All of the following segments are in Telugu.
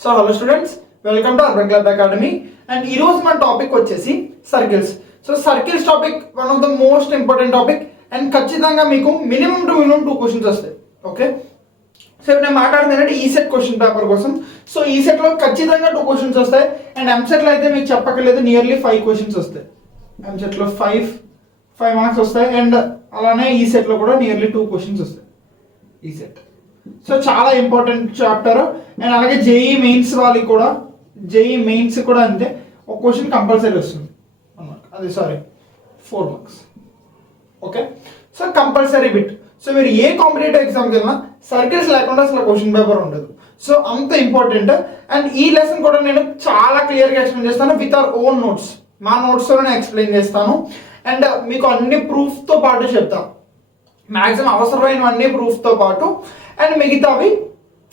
So hello students, welcome to urban club academy. And ఈరోజు మన టాపిక్ వచ్చేసి circles. So circles topic one of the most important topic and ఖచ్చితంగా మీకు మినిమం టు మినిమం 2 క్వశ్చన్స్ వస్తాయి. ఓకే, సో ఇప్పుడు నేను మాట్లాడుతున్నానంటే ఈసెట్ క్వశ్చన్ పేపర్ కోసం. సో ఈసెట్లో ఖచ్చితంగా 2 క్వశ్చన్స్ వస్తాయి అండ్ ఎంసెట్లో అయితే మీకు చెప్పక్కర్లేదు, నియర్లీ 5 క్వశ్చన్స్ వస్తాయి. ఎంసెట్లో 5 మార్క్స్ వస్తాయి అండ్ అలానే ఈసెట్లో కూడా నియర్లీ 2 క్వశ్చన్స్ వస్తాయి ఈసెట్. సో చాలా ఇంపార్టెంట్ చాప్టర్. అండ్ అలాగే జేఈ మెయిన్స్ వాళ్ళకి కూడా, జేఈ మెయిన్స్ కూడా అంతే, ఒక క్వశ్చన్ కంపల్సరీ వస్తుంది అన్నమాట. అది 4 marks. Okay, so compulsory bit. So మీరు ఏ కాంపిటేటివ్ ఎగ్జామ్కి వెళ్ళినా సర్కిల్స్ లేకుండా అసలు క్వశ్చన్ పేపర్ ఉండదు. సో అంత ఇంపార్టెంట్. అండ్ ఈ లెసన్ కూడా నేను చాలా క్లియర్గా ఎక్స్ప్లెయిన్ చేస్తాను విత్ అవర్ ఓన్ నోట్స్. మా నోట్స్తో నేను ఎక్స్ప్లెయిన్ చేస్తాను అండ్ మీకు అన్ని ప్రూఫ్తో పాటు చెప్తాను. మ్యాక్సిమం అవసరమైనవన్నీ ప్రూఫ్తో పాటు అండ్ మిగతావి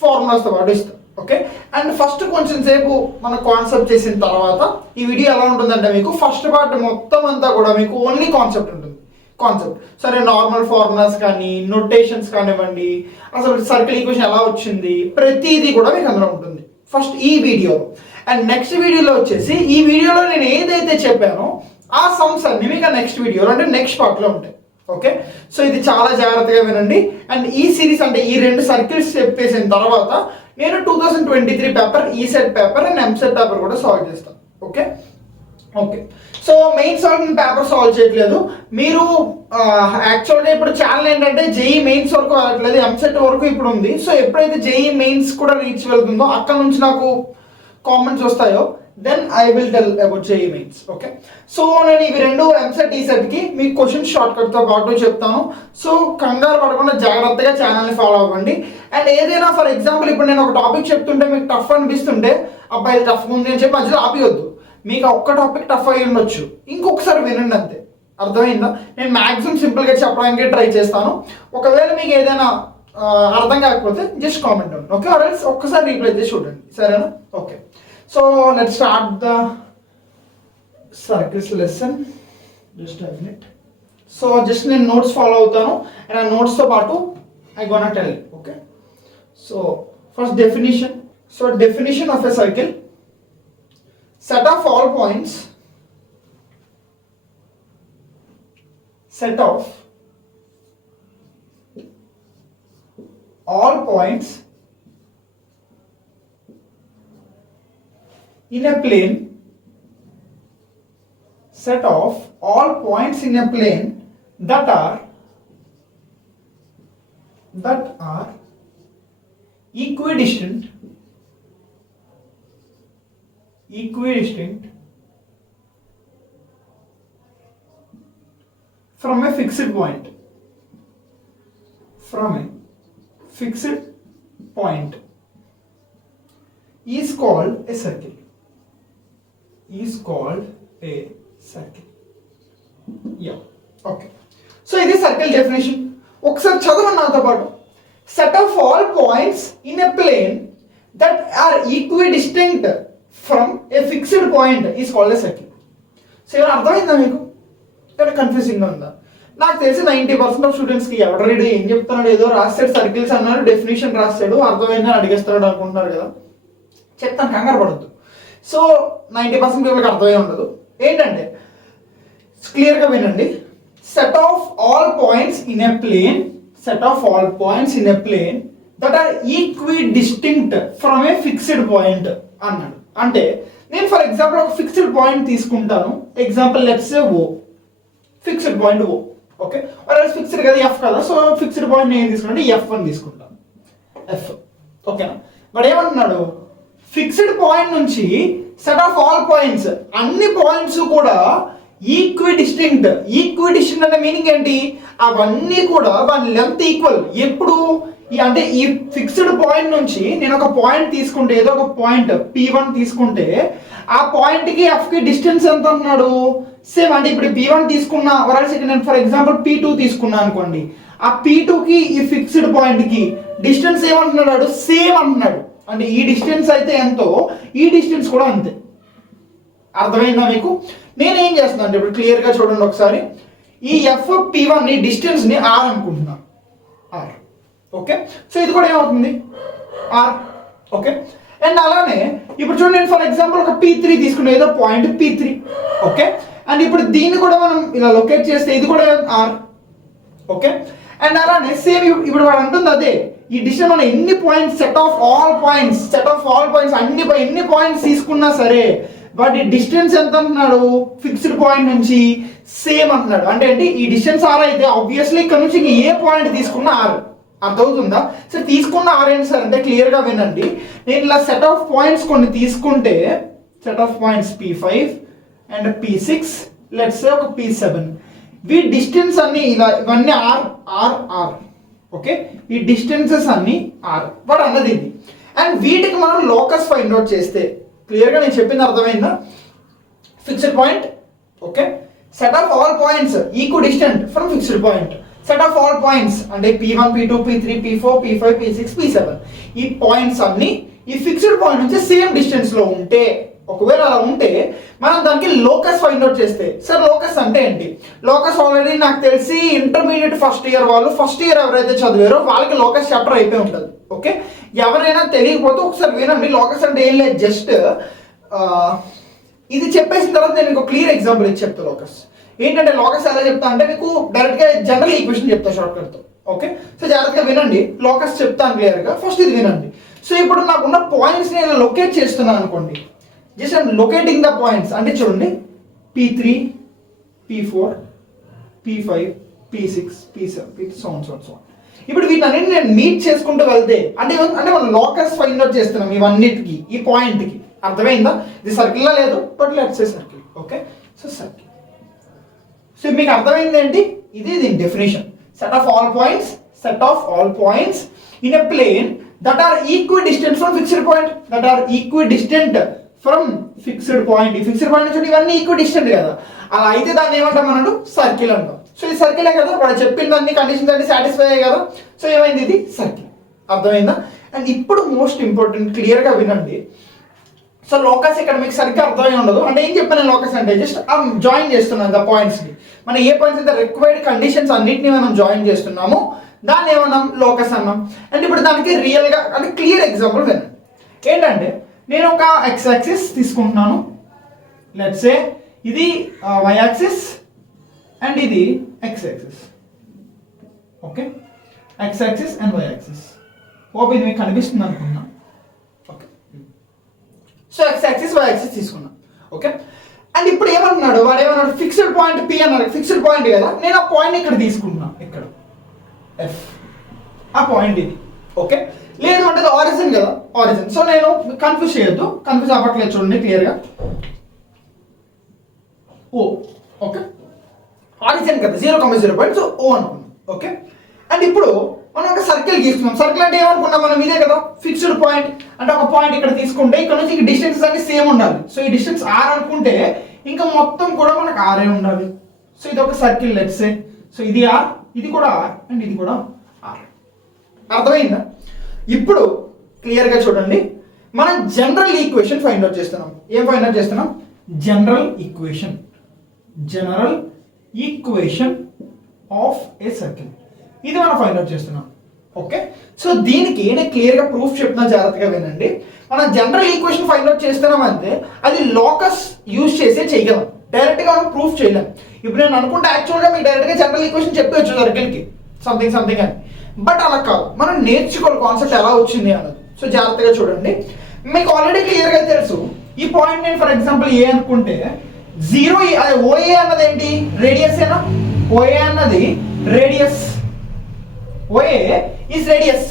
ఫార్ములాస్తో పాటు ఇస్తాం. ఓకే, అండ్ ఫస్ట్ కొంచెం సేపు మన కాన్సెప్ట్ చేసిన తర్వాత ఈ వీడియో ఎలా ఉంటుందంటే మీకు ఫస్ట్ పార్ట్ మొత్తం అంతా కూడా మీకు ఓన్లీ కాన్సెప్ట్ ఉంటుంది. కాన్సెప్ట్ సరే, నార్మల్ ఫార్ములాస్ కానీ నోటేషన్స్ కానివ్వండి, అసలు సర్కిల్ ఈక్వేషన్ ఎలా వచ్చింది, ప్రతిదీ కూడా మీకు అందులో ఉంటుంది ఫస్ట్ ఈ వీడియో. అండ్ నెక్స్ట్ వీడియోలో వచ్చేసి ఈ వీడియోలో నేను ఏదైతే చెప్పానో ఆ సమ్స్ అన్ని మీకు నెక్స్ట్ వీడియోలో అంటే నెక్స్ట్ పార్ట్లో ఉంటాయి. ఓకే, సో ఇది చాలా జాగ్రత్తగా వినండి. అండ్ ఈ సిరీస్ అంటే ఈ 2 సర్కిల్స్ చెప్పేసిన తర్వాత నేను 2023 paper, ECET paper and EAMCET paper కూడా సాల్వ్ చేస్తాను. Okay okay, so main solve paper solve చేయట్లేదు. మీరు యాక్చువల్గా ఇప్పుడు ఛానల్ ఏంటంటే జేఈ మెయిన్స్ వరకు వెళ్ళట్లేదు, ఎంసెట్ వరకు ఇప్పుడు ఉంది. సో ఎప్పుడైతే జేఈ మెయిన్స్ కూడా రీచ్ వెళ్తుందో అక్కడ నుంచి నాకు కామెంట్స్ వస్తాయో then I will tell about JEE Mains. Okay, so నేను ఇవి 2 ఎంసెట్ ఈసెట్కి మీకు క్వశ్చన్ షార్ట్ కట్తో పాటు చెప్తాను. సో కంగారు పడకుండా జాగ్రత్తగా ఛానల్ని ఫాలో అవ్వండి. అండ్ ఏదైనా ఫర్ ఎగ్జాంపుల్ ఇప్పుడు నేను ఒక టాపిక్ చెప్తుంటే మీకు టఫ్ అనిపిస్తుంటే అబ్బాయి టఫ్ ఉంది అని చెప్పి మధ్యలో ఆపివద్దు. మీకు ఒక్క టాపిక్ టఫ్ అయ్యి ఉండొచ్చు, ఇంకొకసారి వినండి అంతే. అర్థమైందా? నేను మ్యాక్సిమం సింపుల్గా చెప్పడానికి ట్రై చేస్తాను. ఒకవేళ మీకు ఏదైనా అర్థం కాకపోతే జస్ట్ కామెంట్ అవ్వండి. ఓకే, ఆర్ఎల్స్ ఒక్కసారి రీప్లై చేసి చూడండి, సరేనా? Okay, so let's start the circles lesson. Just a minute. So just నేను నోట్స్ ఫాలో అవుతాను అండ్ ఆ నోట్స్తో పాటు I gonna tell. Okay, so first definition. So definition of a circle: set of all points, set of all points in a plane, set of all points in a plane that are equidistant from a fixed point, is called a circle. Yeah, okay, so ఇది సర్కిల్ డెఫినేషన్. ఒకసారి చదవండి నాతో పాటు. Set of all points in a plane that are equidistant from a fixed point is called a circle. So ఏమైనా అర్థమైందా మీకు? ఏమైనా కన్ఫ్యూజింగ్గా ఉందా? నాకు తెలిసి 90% ఆఫ్ స్టూడెంట్స్కి ఎవడరీడు ఏం చెప్తున్నాడు, ఏదో రాస్తాడు సర్కిల్స్ అన్నాడు, డెఫినేషన్ రాస్తాడు, అర్థమైందని అడిగేస్తాడు అనుకుంటున్నారు కదా. చెప్తాను, కంగారు పడద్దు. సో 90% పీపుల్కి అర్థమై ఉండదు. ఏంటంటే క్లియర్గా వినండి. Set of all points in a plane, that are equidistant from a fixed point అన్నాడు. అంటే నేను ఫర్ ఎగ్జాంపుల్ ఒక ఫిక్స్డ్ పాయింట్ తీసుకుంటాను. Example let's say O, fixed point O. Okay, fixed కదా, ఎఫ్ కదా. సో ఫిక్స్డ్ పాయింట్ నేను తీసుకుంటే ఎఫ్ అని తీసుకుంటాను, ఎఫ్. ఓకేనా? బట్ ఏమంటున్నాడు, ఫిక్స్డ్ పాయింట్ నుంచి సెట్ ఆఫ్ ఆల్ పాయింట్స్, అన్ని పాయింట్స్ కూడా ఈక్విడిస్టింక్ట్ అంటే మీనింగ్ ఏంటి? అవన్నీ కూడా వాటి లెంత్ ఈక్వల్. ఎప్పుడు అంటే ఈ ఫిక్స్డ్ పాయింట్ నుంచి నేను ఒక పాయింట్ తీసుకుంటే, ఏదో ఒక పాయింట్ P1 తీసుకుంటే ఆ పాయింట్కి ఎఫ్కి డిస్టెన్స్ ఎంత అంటున్నాడు? సేమ్. అంటే ఇప్పుడు P1 తీసుకున్నా, నేను ఫర్ ఎగ్జాంపుల్ P2 తీసుకున్నా అనుకోండి, ఆ P2కి ఈ ఫిక్స్డ్ పాయింట్కి డిస్టెన్స్ ఏమంటున్నాడు? సేమ్ అంటున్నాడు. అంటే ఈ డిస్టెన్స్ అయితే ఎంతో ఈ డిస్టెన్స్ కూడా అంతే. అర్థమైందా మీకు? నేనేం చేస్తున్నా అంటే ఇప్పుడు క్లియర్గా చూడండి ఒకసారి. ఈ ఎఫ్ P1 ని డిస్టెన్స్ని R అనుకుంటున్నా, R. ఓకే, సో ఇది కూడా ఏమవుతుంది? R. ఓకే, అండ్ అలానే ఇప్పుడు చూడండి, నేను ఫర్ ఎగ్జాంపుల్ ఒక P3 తీసుకున్నా, ఏదో పాయింట్ P3. ఓకే, అండ్ ఇప్పుడు దీన్ని కూడా మనం ఇలా లొకేట్ చేస్తే ఇది కూడా R. ఓకే, అండ్ అలానే సేమ్ ఇప్పుడు వాడు అంటుంది అదే, ఈ డిస్టెన్స్ మనం ఎన్ని points set of all points ఎన్ని పాయింట్స్ తీసుకున్నా సరే వాటి డిస్టెన్స్ ఎంత అంటున్నాడు, ఫిక్స్డ్ పాయింట్ నుంచి సేమ్ అంటున్నాడు. అంటే ఏంటి, ఈ డిస్టెన్స్ R అయితే ఆబ్వియస్లీ ఇక్కడ నుంచి ఏ పాయింట్ తీసుకున్నా R. అర్థమవుతుందా? సరే, తీసుకున్న R ఏంటి సార్ అంటే క్లియర్గా వినండి. నేను ఇలా సెట్ ఆఫ్ పాయింట్స్ కొన్ని తీసుకుంటే, set of points P5 and P6, let's say ఒక P7, వీ డిస్టెన్స్ అన్ని ఇలా ఇవన్నీ R. ఓకే, ఈ డిస్టెన్సెస్ అన్ని R వాడు అన్నది ఇది. అండ్ వీటికి మనం లోకస్ ఫైండ్ అవుట్ చేస్తే క్లియర్గా నేను చెప్పింది అర్థమైందా? Fixed point. Okay, set of all points equidistant from fixed point. Set of all points అంటే P1, P2, P3, P4, P5, P6, P7 ఈ పాయింట్స్ అన్ని ఈ ఫిక్స్డ్ పాయింట్ నుంచి సేమ్ డిస్టెన్స్ లో ఉంటే, ఒకవేళ అలా ఉంటే మనం దానికి లోకస్ ఫైండ్ అవుట్ చేస్తే, సార్ లోకస్ అంటే ఏంటి? లోకస్ ఆల్రెడీ నాకు తెలిసి ఇంటర్మీడియట్ ఫస్ట్ ఇయర్ ఎవరైతే చదివారో వాళ్ళకి లోకస్ చాప్టర్ అయిపోయి ఉంటుంది. ఓకే, ఎవరైనా తెలియకపోతే ఒకసారి వినండి. లోకస్ అంటే ఏం లేదు, జస్ట్ ఇది చెప్పేసిన తర్వాత నేను ఇంకో క్లియర్ ఎగ్జాంపుల్ ఇచ్చి చెప్తాను. లోకస్ ఏంటంటే, లోకస్ ఎలా చెప్తా అంటే మీకు డైరెక్ట్గా జనరల్ ఈక్వేషన్ చెప్తా షార్ట్ కట్తో. ఓకే, సో జాగ్రత్తగా వినండి, లోకస్ చెప్తాను క్లియర్గా. ఫస్ట్ ఇది వినండి. సో ఇప్పుడు నాకున్న పాయింట్స్ నేను లొకేట్ చేస్తున్నాను అనుకోండి, just I'm locating the points. అంటే చూడండి, P3, P4, P5, P6, P7, so on. ఇప్పుడు వీటన్నిటిని నేను మీట్ చేసుకుంటూ వెళ్తే అంటే మనం లోకస్ ఫైండ్ అవుట్ చేస్తున్నాం ఇవన్నిటికి, ఈ పాయింట్కి. అర్థమైందా? ఇది సర్కిల్లా లేదు, but let's say circle. Okay, so circle. So మీకు అర్థమైంది ఏంటి? ఇది దీని definition. Set of all points in a plane that are equidistant from fixed point. ఈ ఫిక్స్డ్ పాయింట్ నుంచి ఇవన్నీ ఈక్విడిస్టెంట్ కదా, అలా అయితే దాన్ని ఏమంటాం మనం? సర్కిల్ అంటాం. సో ఈ సర్కిలే కదా, వాడు చెప్పిన అన్ని కండిషన్స్ అన్ని సాటిస్ఫై అయ్యాయి కదా. సో ఏమైంది? ఇది సర్కిల్. అర్థమైందా? అండ్ ఇప్పుడు మోస్ట్ ఇంపార్టెంట్, క్లియర్గా వినండి. సో లోకస్ ఇక్కడ మీకు సరిగ్గా అర్థమై ఉండదు. అంటే ఏం చెప్పాను లోకస్ అంటే, జస్ట్ జాయిన్ చేస్తున్నాను ద పాయింట్స్ని. మనం ఏ పాయింట్స్ అయితే రిక్వైర్డ్ కండిషన్స్ అన్నిటిని మనం జాయిన్ చేస్తున్నామో దాన్ని ఏమన్నాం? లోకస్ అన్నాం. అండ్ ఇప్పుడు దానికి రియల్గా అంటే క్లియర్ ఎగ్జాంపుల్ వినండి. ఏంటంటే, నేను ఒక ఎక్స్ యాక్సిస్ తీసుకుంటున్నాను, లెట్స్ సే ఇది వై యాక్సిస్ అండ్ ఇది x axis. Okay, x axis and y axis. Okay, ఇది మీకు కనిపిస్తుంది అనుకున్నా. Okay, so x axis y axis తీసుకున్నా. ఓకే, అండ్ ఇప్పుడు ఏమంటున్నాడు వాడు? ఏమన్నాడు? ఫిక్స్డ్ పాయింట్ P అన్నాడు. ఫిక్స్డ్ పాయింట్ కదా, నేను ఆ పాయింట్ ఇక్కడ తీసుకుంటున్నా, ఇక్కడ F, ఆ పాయింట్ ఇది. ఓకే, లేదు అంటే ఆరిజిన్ కదా, ఆరిజిన్. సో నేను కన్ఫ్యూజ్ చేయొద్దు, కన్ఫ్యూజ్ అవ్వట్లేదు, చూడండి క్లియర్గా. ఓ, ఓకే, ఆరిజిన్ కదా 0,0 పాయింట్, సో O అనుకున్నాం. ఓకే, అండ్ ఇప్పుడు మనం ఒక సర్కిల్ గీస్తున్నాం. సర్కిల్ అంటే ఏమనుకున్నాం మనం? ఇదే కదా ఫిక్స్డ్ పాయింట్. అంటే ఒక పాయింట్ ఇక్కడ తీసుకుంటే ఇక్కడ నుంచి డిస్టెన్స్ అన్ని సేమ్ ఉండాలి. సో ఈ డిస్టెన్స్ R అనుకుంటే ఇంకా మొత్తం కూడా మనకు R ఉండాలి. సో ఇది ఒక సర్కిల్, లెట్స్ సే. సో ఇది R, ఇది కూడా R, అండ్ ఇది కూడా R. అర్థమైందా? ఇప్పుడు క్లియర్గా చూడండి, మనం జనరల్ ఈక్వేషన్ ఫైండ్ అవుట్ చేస్తున్నాం. ఏం ఫైండ్ అవుట్ చేస్తున్నాం? General equation of a circle. ఇది మనం ఫైండ్ అవుట్ చేస్తున్నాం. ఓకే, సో దీనికి నేను క్లియర్గా ప్రూఫ్ చెప్తున్నా, జాగ్రత్తగా వినండి. మనం జనరల్ ఈక్వేషన్ ఫైండ్ అవుట్ చేస్తున్నాం అంటే అది లోకస్ యూజ్ చేసే చేయగలం, డైరెక్ట్గా మనం ప్రూఫ్ చేయలేం. ఇప్పుడు నేను అనుకుంటే యాక్చువల్గా మీకు డైరెక్ట్గా జనరల్ ఈక్వేషన్ చెప్పవచ్చు సర్కిల్కి సంథింగ్ అని, బట్ అలా కాదు. మనం నేర్చుకోవాలి కాన్సెప్ట్ ఎలా వచ్చింది అన్నది. సో జాగ్రత్తగా చూడండి, మీకు ఆల్రెడీ క్లియర్గా తెలుసు. ఈ పాయింట్ నేను ఫర్ ఎగ్జాంపుల్ ఏ అనుకుంటే 0, OA అన్నది ఏంటి? రేడియస్ ఏనా? OA అన్నది radius, OA is radius.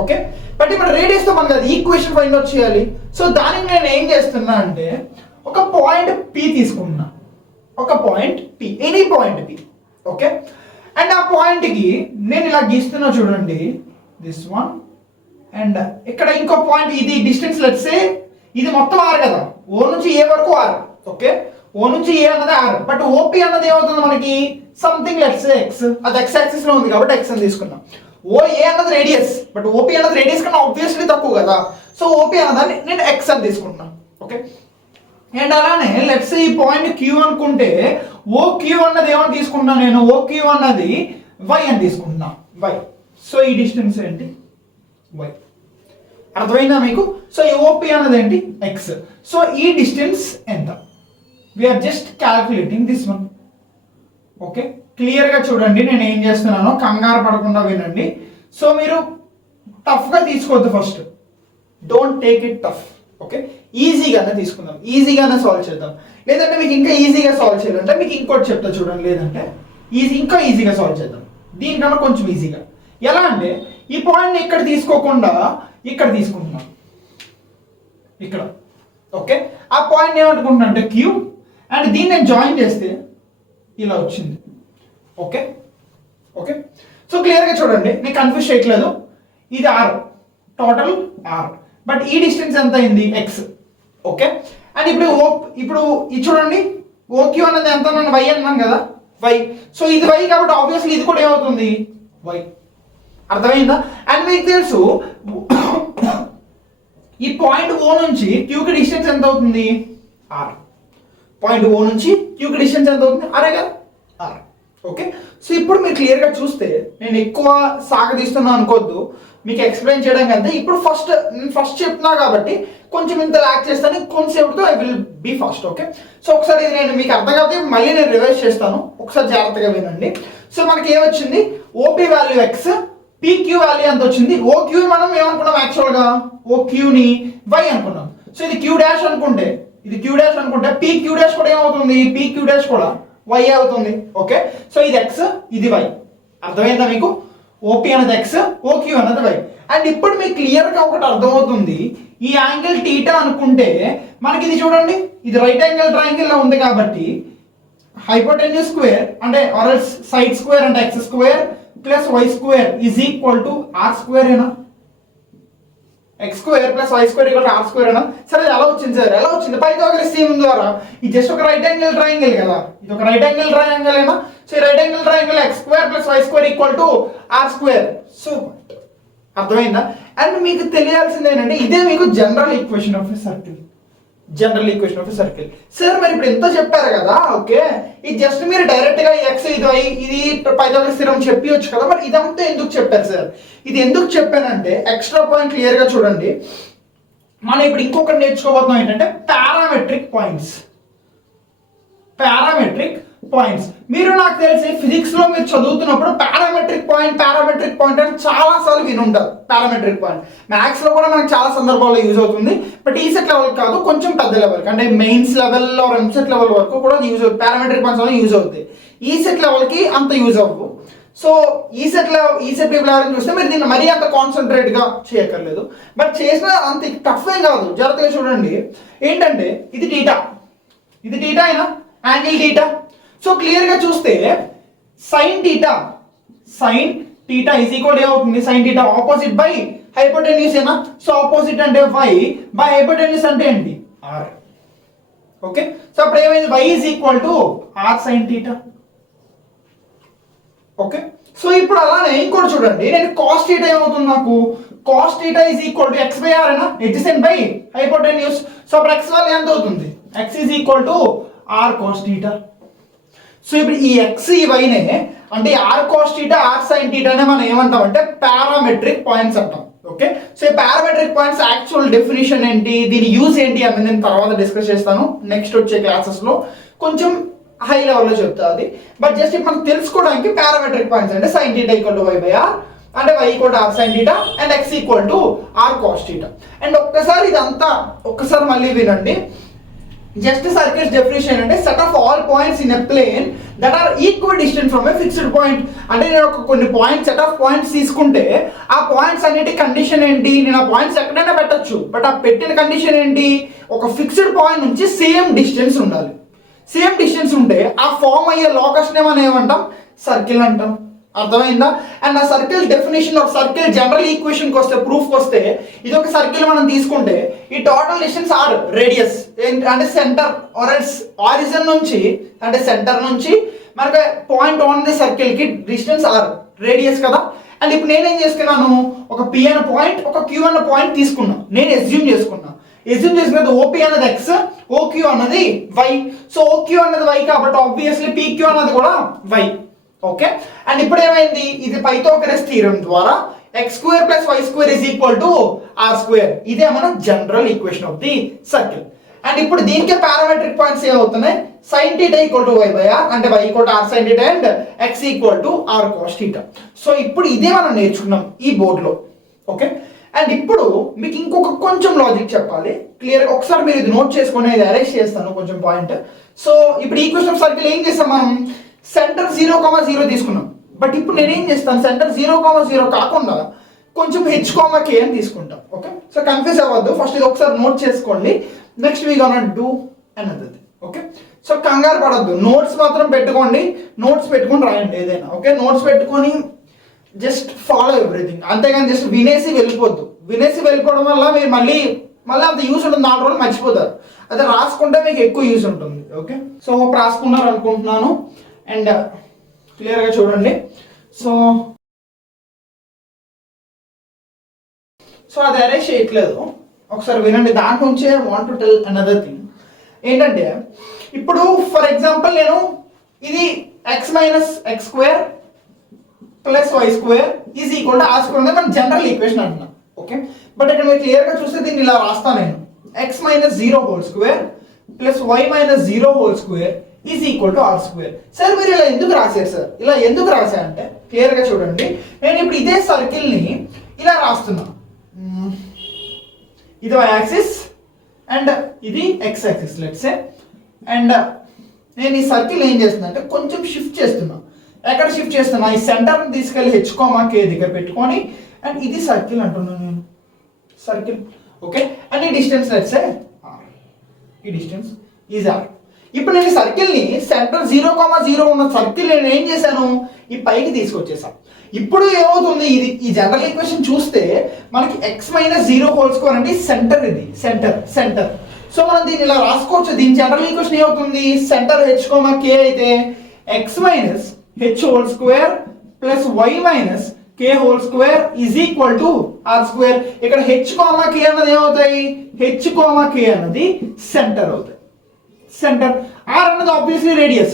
Okay, but ఇప్పుడు రేడియస్తో మనకి అది ఈక్వేషన్ ఫైండ్ అవుట్ చేయాలి. సో దానికి నేను ఏం చేస్తున్నా అంటే ఒక పాయింట్ P తీసుకున్నా, ఒక point P, any point P. Okay, and ఆ పాయింట్కి నేను ఇలా గీస్తున్నా చూడండి, దిస్ వన్. అండ్ ఇక్కడ ఇంకో పాయింట్, ఇది డిస్టెన్స్ లెట్స్ సే ఇది మొత్తం R కదా, O నుంచి A వరకు R. ఓకే, O నుంచి A అన్నది R, బట్ OP అన్నది ఏమవుతుంది మనకి? Something let's say X. అది X యాక్సిస్ లో ఉంది కాబట్టి X అని తీసుకున్నాం. OA అన్నది రేడియస్, బట్ OP అన్నది రేడియస్ కన్నా ఆబ్వియస్లీ తక్కువ కదా. సో OP అన్నదాన్ని నేను X అని తీసుకుంటున్నాను. ఓకే, అండ్ అలానే లెట్స్ ఈ పాయింట్ Q అనుకుంటే OQ అన్నది ఏమని తీసుకుంటున్నా నేను? OQ అన్నది Y అని తీసుకుంటున్నా, Y. సో ఈ డిస్టెన్స్ ఏంటి? Y. అర్థమైందా మీకు? సో ఈ ఓపీ అన్నది ఏంటి? ఎక్స్. సో ఈ డిస్టెన్స్ ఎంత? We're just calculating this one. Okay, క్లియర్గా చూడండి నేను ఏం చేస్తున్నానో, కంగారు పడకుండా వినండి. సో మీరు టఫ్గా తీసుకోవద్దు, first don't take it tough. Okay, ఈజీగానే తీసుకుందాం, ఈజీగానే సాల్వ్ చేద్దాం. లేదంటే మీకు ఇంకా ఈజీగా సాల్వ్ చేయాలంటే మీకు ఇంకోటి చెప్తా చూడండి. లేదంటే ఇంకా ఈజీగా సాల్వ్ చేద్దాం, దీనికన్నా కొంచెం ఈజీగా. ఎలా అంటే ఈ పాయింట్ని ఇక్కడ తీసుకోకుండా ఇక్కడ తీసుకుంటున్నాం, ఇక్కడ. ఓకే, ఆ పాయింట్ ఏమనుకుంటున్నా అంటే క్యూ, అండ్ దీన్ని నేను జాయిన్ చేస్తే ఇలా వచ్చింది. ఓకే ఓకే, సో క్లియర్గా చూడండి, నేను కన్ఫ్యూజ్ చేయట్లేదు. ఇది ఆర్, టోటల్ ఆర్, బట్ ఈ డిస్టెన్స్ ఎంత అయింది? ఎక్స్. ఓకే, అండ్ ఇప్పుడు ఇది చూడండి, ఓక్యూ అన్నది ఎంత? నన్ను వై అన్నాను కదా, వై. సో ఇది వై కాబట్టి ఆబ్వియస్లీ ఇది కూడా ఏమవుతుంది? వై. అర్థమైందా? అండ్ మీకు తెలుసు ఈ పాయింట్ ఓ నుంచి క్యూకి డిస్టెన్స్ ఎంత అవుతుంది? ఆర్. పాయింట్ ఓ నుంచి క్యూకి డిస్టెన్స్ ఎంత అవుతుంది? అరే కదా, ఆర్. ఓకే, సో ఇప్పుడు మీరు క్లియర్గా చూస్తే నేను ఎక్కువ సాగదీస్తున్నా అనుకోవద్దు, మీకు ఎక్స్ప్లెయిన్ చేయడం కంటే ఇప్పుడు నేను ఫస్ట్ చెప్తున్నా కాబట్టి కొంచెం ఇంత ల్యాక్ చేస్తాను, కొంచెంసేపుతో I will be fast. Okay, so ఒకసారి ఇది నేను మీకు అర్థం కాకపోతే మళ్ళీ నేను రివైజ్ చేస్తాను, ఒకసారి జాగ్రత్తగా వినండి. సో మనకి ఏమొచ్చింది? OP value X, PQ value ఎంత వచ్చింది? ఓక్యూ మనం ఏమనుకున్నాం యాక్చువల్గా? ఓక్యూని వై అనుకున్నాం. సో ఇది క్యూ డాష్ అనుకుంటే, ఇది క్యూ డాష్ అనుకుంటే పీక్యూ డాష్ కూడా ఏమవుతుంది? పీక్యూ డాష్ కూడా వై అవుతుంది. ఓకే, సో ఇది ఎక్స్, ఇది వై. అర్థమైందా మీకు? ఓపీ అన్నది ఎక్స్, ఓక్యూ అన్నది వై. అండ్ ఇప్పుడు మీకు క్లియర్గా ఒకటి అర్థమవుతుంది, ఈ యాంగిల్ టీటా అనుకుంటే మనకి ఇది చూడండి, ఇది రైట్ యాంగిల్ ట్రయాంగిల్ లో ఉంది కాబట్టి హైపోటెన్యూస్ స్క్వేర్ అంటే సైడ్ స్క్వేర్ అంటే x square plus y square is equal to r square ఏనా? X square plus y square equal to r square ఏనా? సరే ఎలా వచ్చింది సార్? ఎలా వచ్చింది? పైథాగరస్ థీరం ద్వారా. ఇది జస్ట్ ఒక రైట్ యాంగిల్ ట్రయాంగిల్ కదా, ఇది ఒక రైట్ యాంగిల్ ట్రయాంగిల్ ఏనా? So right angle triangle x square plus y square equal to r square. So అర్థమైందా? అండ్ మీకు తెలియాల్సింది ఏంటంటే ఇదే మీకు general equation of a circle. General equation of a circle. Sir మరి ఇప్పుడు ఎంత చెప్పారు కదా, ఓకే, ఇది జస్ట్ మీరు డైరెక్ట్ గా ఎక్స్ ఇది వై ఇది పైథాగరస్ థీరం చెప్పవచ్చు కదా, మరి ఇదంతా ఎందుకు చెప్పారు సార్? ఇది ఎందుకు చెప్పానంటే ఎక్స్ట్రా పాయింట్ క్లియర్ గా చూడండి. మనం ఇప్పుడు ఇంకొకటి నేర్చుకోబోతున్నాం ఏంటంటే పారామెట్రిక్ పాయింట్స్. పారామెట్రిక్ పాయింట్స్ మీరు నాకు తెలిసి ఫిజిక్స్ లో మీరు చదువుతున్నప్పుడు పారామెట్రిక్ పాయింట్ అని చాలా సార్లు వినుంటారు. పారామెట్రిక్ పాయింట్ మ్యాథ్స్ లో కూడా మనకు చాలా సందర్భాల్లో యూజ్ అవుతుంది, బట్ ఈ సెట్ లెవెల్ కాదు, కొంచెం పెద్ద లెవెల్ అంటే మెయిన్స్ లెవెల్లో ఎంసెట్ లెవెల్ వరకు కూడా యూజ్ అవుతుంది. పారామెట్రిక్ పాయింట్స్ అనేది యూజ్ అవుతుంది, ఈ సెట్ లెవెల్ కి అంత యూజ్ అవ్వవు. సో ఈ సెట్ పీపుల్ ఎవరైనా చూస్తే మీరు దీన్ని మరీ అంత కాన్సన్ట్రేట్ గా చేయక్కర్లేదు, బట్ చేసిన అంత టఫ్ ఏం కాదు. జాగ్రత్తగా చూడండి, ఏంటంటే ఇది టీటా, ఇది టీటా అయినా యాంగిల్ టీటా. సో క్లియర్ గా చూస్తే సైన్ టీటా ఈజ్ ఈక్వల్ ఏమవుతుంది? Sine theta opposite by hypotenuse ఏనా? సో ఆపోజిట్ అంటే వై బై హైపోటెన్యూస్ అంటే ఏంటి? ఆర్. ఓకే, సో అప్పుడు ఏమైంది? Y is equal to r sine theta. Okay, so ఇప్పుడు అలానే ఇంకోటి చూడండి, నేను కాస్ థీటా ఏమవుతుంది నాకు? Cos theta is equal to x by r అయినా, ఎడ్జసెంట్ బై హైపోటెన్యూస్. సో అప్పుడు ఎక్స్ వాల్యూ ఎంత అవుతుంది? X is equal to r cos theta. So ఇప్పుడు ఈ ఎక్స్ ఈ వైనే అంటే r cos theta r sine థీటానే మనం ఏమంటాం అంటే పారామెట్రిక్ పాయింట్స్ అంటాం. ఓకే, సో ఈ పారామెట్రిక్ పాయింట్స్ యాక్చువల్ డెఫినేషన్ ఏంటి, దీని యూజ్ ఏంటి అని నేను తర్వాత డిస్కస్ చేస్తాను నెక్స్ట్ వచ్చే క్లాసెస్ లో, కొంచెం హై లెవెల్లో చెప్తా అది. బట్ జస్ట్ ఇప్పుడు మనం తెలుసుకోవడానికి పారామెట్రిక్ పాయింట్స్ అంటే sine theta equal to y by r అంటే y equal to r sine theta and x equal to r cos theta. And ఒక్కసారి ఇదంతా ఒక్కసారి మళ్ళీ వినండి. జస్ట్ సర్కిల్స్ డెఫినేషన్ అంటే set of all points in a plane that are equal distance from a fixed point. అంటే నేను కొన్ని పాయింట్స్ సెట్ ఆఫ్ పాయింట్స్ తీసుకుంటే ఆ పాయింట్స్ అన్నిటి కండిషన్ ఏంటి? నేను ఆ పాయింట్స్ ఎక్కడైనా పెట్టచ్చు, బట్ ఆ పెట్టిన కండిషన్ ఏంటి? ఒక ఫిక్స్డ్ పాయింట్ నుంచి సేమ్ డిస్టెన్స్ ఉండాలి. సేమ్ డిస్టెన్స్ ఉంటే ఆ ఫామ్ అయ్యే లోకస్ నే మనం ఏమంటాం? సర్కిల్ అంటాం. అర్థమైందా? అండ్ ఆ circle definition of circle general ఈక్వేషన్కి వస్తే, ప్రూఫ్కి వస్తే, ఇది ఒక సర్కిల్ మనం తీసుకుంటే ఈ టోటల్ డిస్టెన్స్ ఆర్ రేడియస్ అంటే సెంటర్ ఆరిజిన్ నుంచి అంటే సెంటర్ నుంచి మనకి పాయింట్ ఆన్ ది సర్కిల్ కి డిస్టెన్స్ ఆర్ రేడియస్ కదా. అండ్ ఇప్పుడు నేనేం చేసుకున్నాను? ఒక పి అన్న పాయింట్ ఒక క్యూ అన్న పాయింట్ తీసుకున్నా, నేను ఎస్యూమ్ చేసుకున్నది ఓపీ అన్నది ఎక్స్, ఓక్యూ అన్నది వై. సో ఓక్యూ అన్నది వై కాబట్టి ఆబ్వియస్లీ పీక్యూ అన్నది కూడా వై. ఓకే, అండ్ ఇప్పుడు ఏమైంది? ఇది పైథాగరస్ థీరం ద్వారా x square plus y square is equal to r square. ఇదే మన general equation of the circle. And ఇప్పుడు దీనికే పారామెట్రిక్ పాయింట్స్ ఏమవుతున్నాయి, sine theta equal to y by r, అంటే y equal to r sine theta and x equal to r cos theta. So ఇప్పుడు ఇదే మనం నేర్చుకున్నాం ఈ బోర్డులో. ఓకే, అండ్ ఇప్పుడు మీకు ఇంకొక కొంచెం లాజిక్ చెప్పాలి క్లియర్. ఒకసారి మీరు ఇది నోట్ చేసుకొని ఇది అరేంజ్ చేస్తాను కొంచెం పాయింట్. సో ఇప్పుడు ఈక్వేషన్ ఆఫ్ సర్కిల్ ఏం చేస్తాం మనం, సెంటర్ 0,0 తీసుకున్నాం. బట్ ఇప్పుడు నేనేం చేస్తాను, సెంటర్ 0,0 కాకుండా కొంచెం h, k అని తీసుకుంటాం. ఓకే, సో కన్ఫ్యూజ్ అవ్వద్దు, ఫస్ట్ ఇది ఒకసారి నోట్ చేసుకోండి. Next we gonna do another. Okay, so కంగారు పడద్దు, నోట్స్ మాత్రం పెట్టుకోండి, నోట్స్ పెట్టుకొని రాయండి ఏదైనా. ఓకే, నోట్స్ పెట్టుకొని జస్ట్ ఫాలో ఎవ్రీథింగ్, అంతేగాని జస్ట్ వినేసి వెళ్ళిపోద్దు. వినేసి వెళ్ళిపోవడం వల్ల మీరు మళ్ళీ అంత యూస్ ఉంటుంది, 4 రోజులు మర్చిపోతారు. అదే రాసుకుంటే మీకు ఎక్కువ యూస్ ఉంటుంది. ఓకే, సో రాసుకున్నారు అనుకుంటున్నాను. అండ్ క్లియర్గా చూడండి. సో అది అరేంజ్ చేయట్లేదు, ఒకసారి వినండి. దాంట్ నుంచే want to tell another thing ఏంటంటే, ఇప్పుడు ఫర్ ఎగ్జాంపుల్ నేను ఇది x minus x square plus y square is equal to r square అనేది మన జనరల్ ఈక్వేషన్ అంటున్నాం. ఓకే, బట్ ఇక్కడ మీరు క్లియర్గా చూస్తే దీన్ని ఇలా రాస్తాను నేను, x minus 0 whole square plus y minus 0 whole square is equal to r square. Sir మీరు ఇలా ఎందుకు రాశారు సార్, ఇలా ఎందుకు రాశా అంటే క్లియర్గా చూడండి. నేను ఇప్పుడు ఇదే సర్కిల్ని ఇలా రాస్తున్నా, ఇది y యాక్సిస్ అండ్ ఇది x axis let's say. And నేను ఈ సర్కిల్ ఏం చేస్తున్నా అంటే కొంచెం షిఫ్ట్ చేస్తున్నా. ఎక్కడ షిఫ్ట్ చేస్తున్నా, ఈ సెంటర్ని తీసుకెళ్ళి h, k దగ్గర పెట్టుకొని, అండ్ ఇది సర్కిల్ అంటున్నాను నేను, సర్కిల్. ఓకే, అండ్ ఈ డిస్టెన్స్ లెట్స్ సే r, ఈ డిస్టెన్స్ ఈజ్ r. ఇప్పుడు నేను ఈ సర్కిల్ని సెంటర్ 0,0 ఉన్న సర్కిల్ నేను ఏం చేశాను, ఈ పైకి తీసుకొచ్చేసాను. ఇప్పుడు ఏమవుతుంది, ఇది ఈ జనరల్ ఈక్వేషన్ చూస్తే మనకి x మైనస్ 0 హోల్ స్క్వేర్ అంటే సెంటర్, ఇది సెంటర్. సో మనం దీన్ని ఇలా రాసుకోవచ్చు. దీని జనరల్ ఈక్వేషన్ ఏమవుతుంది, సెంటర్ h, k అయితే x minus h whole square plus y minus k whole square is equal to r square. ఇక్కడ h, k అన్నది ఏమవుతాయి, h, k అన్నది సెంటర్ అవుతాయి. సెంటర్ ఆర్ అన్నది ఆబ్వియస్లీ రేడియస్,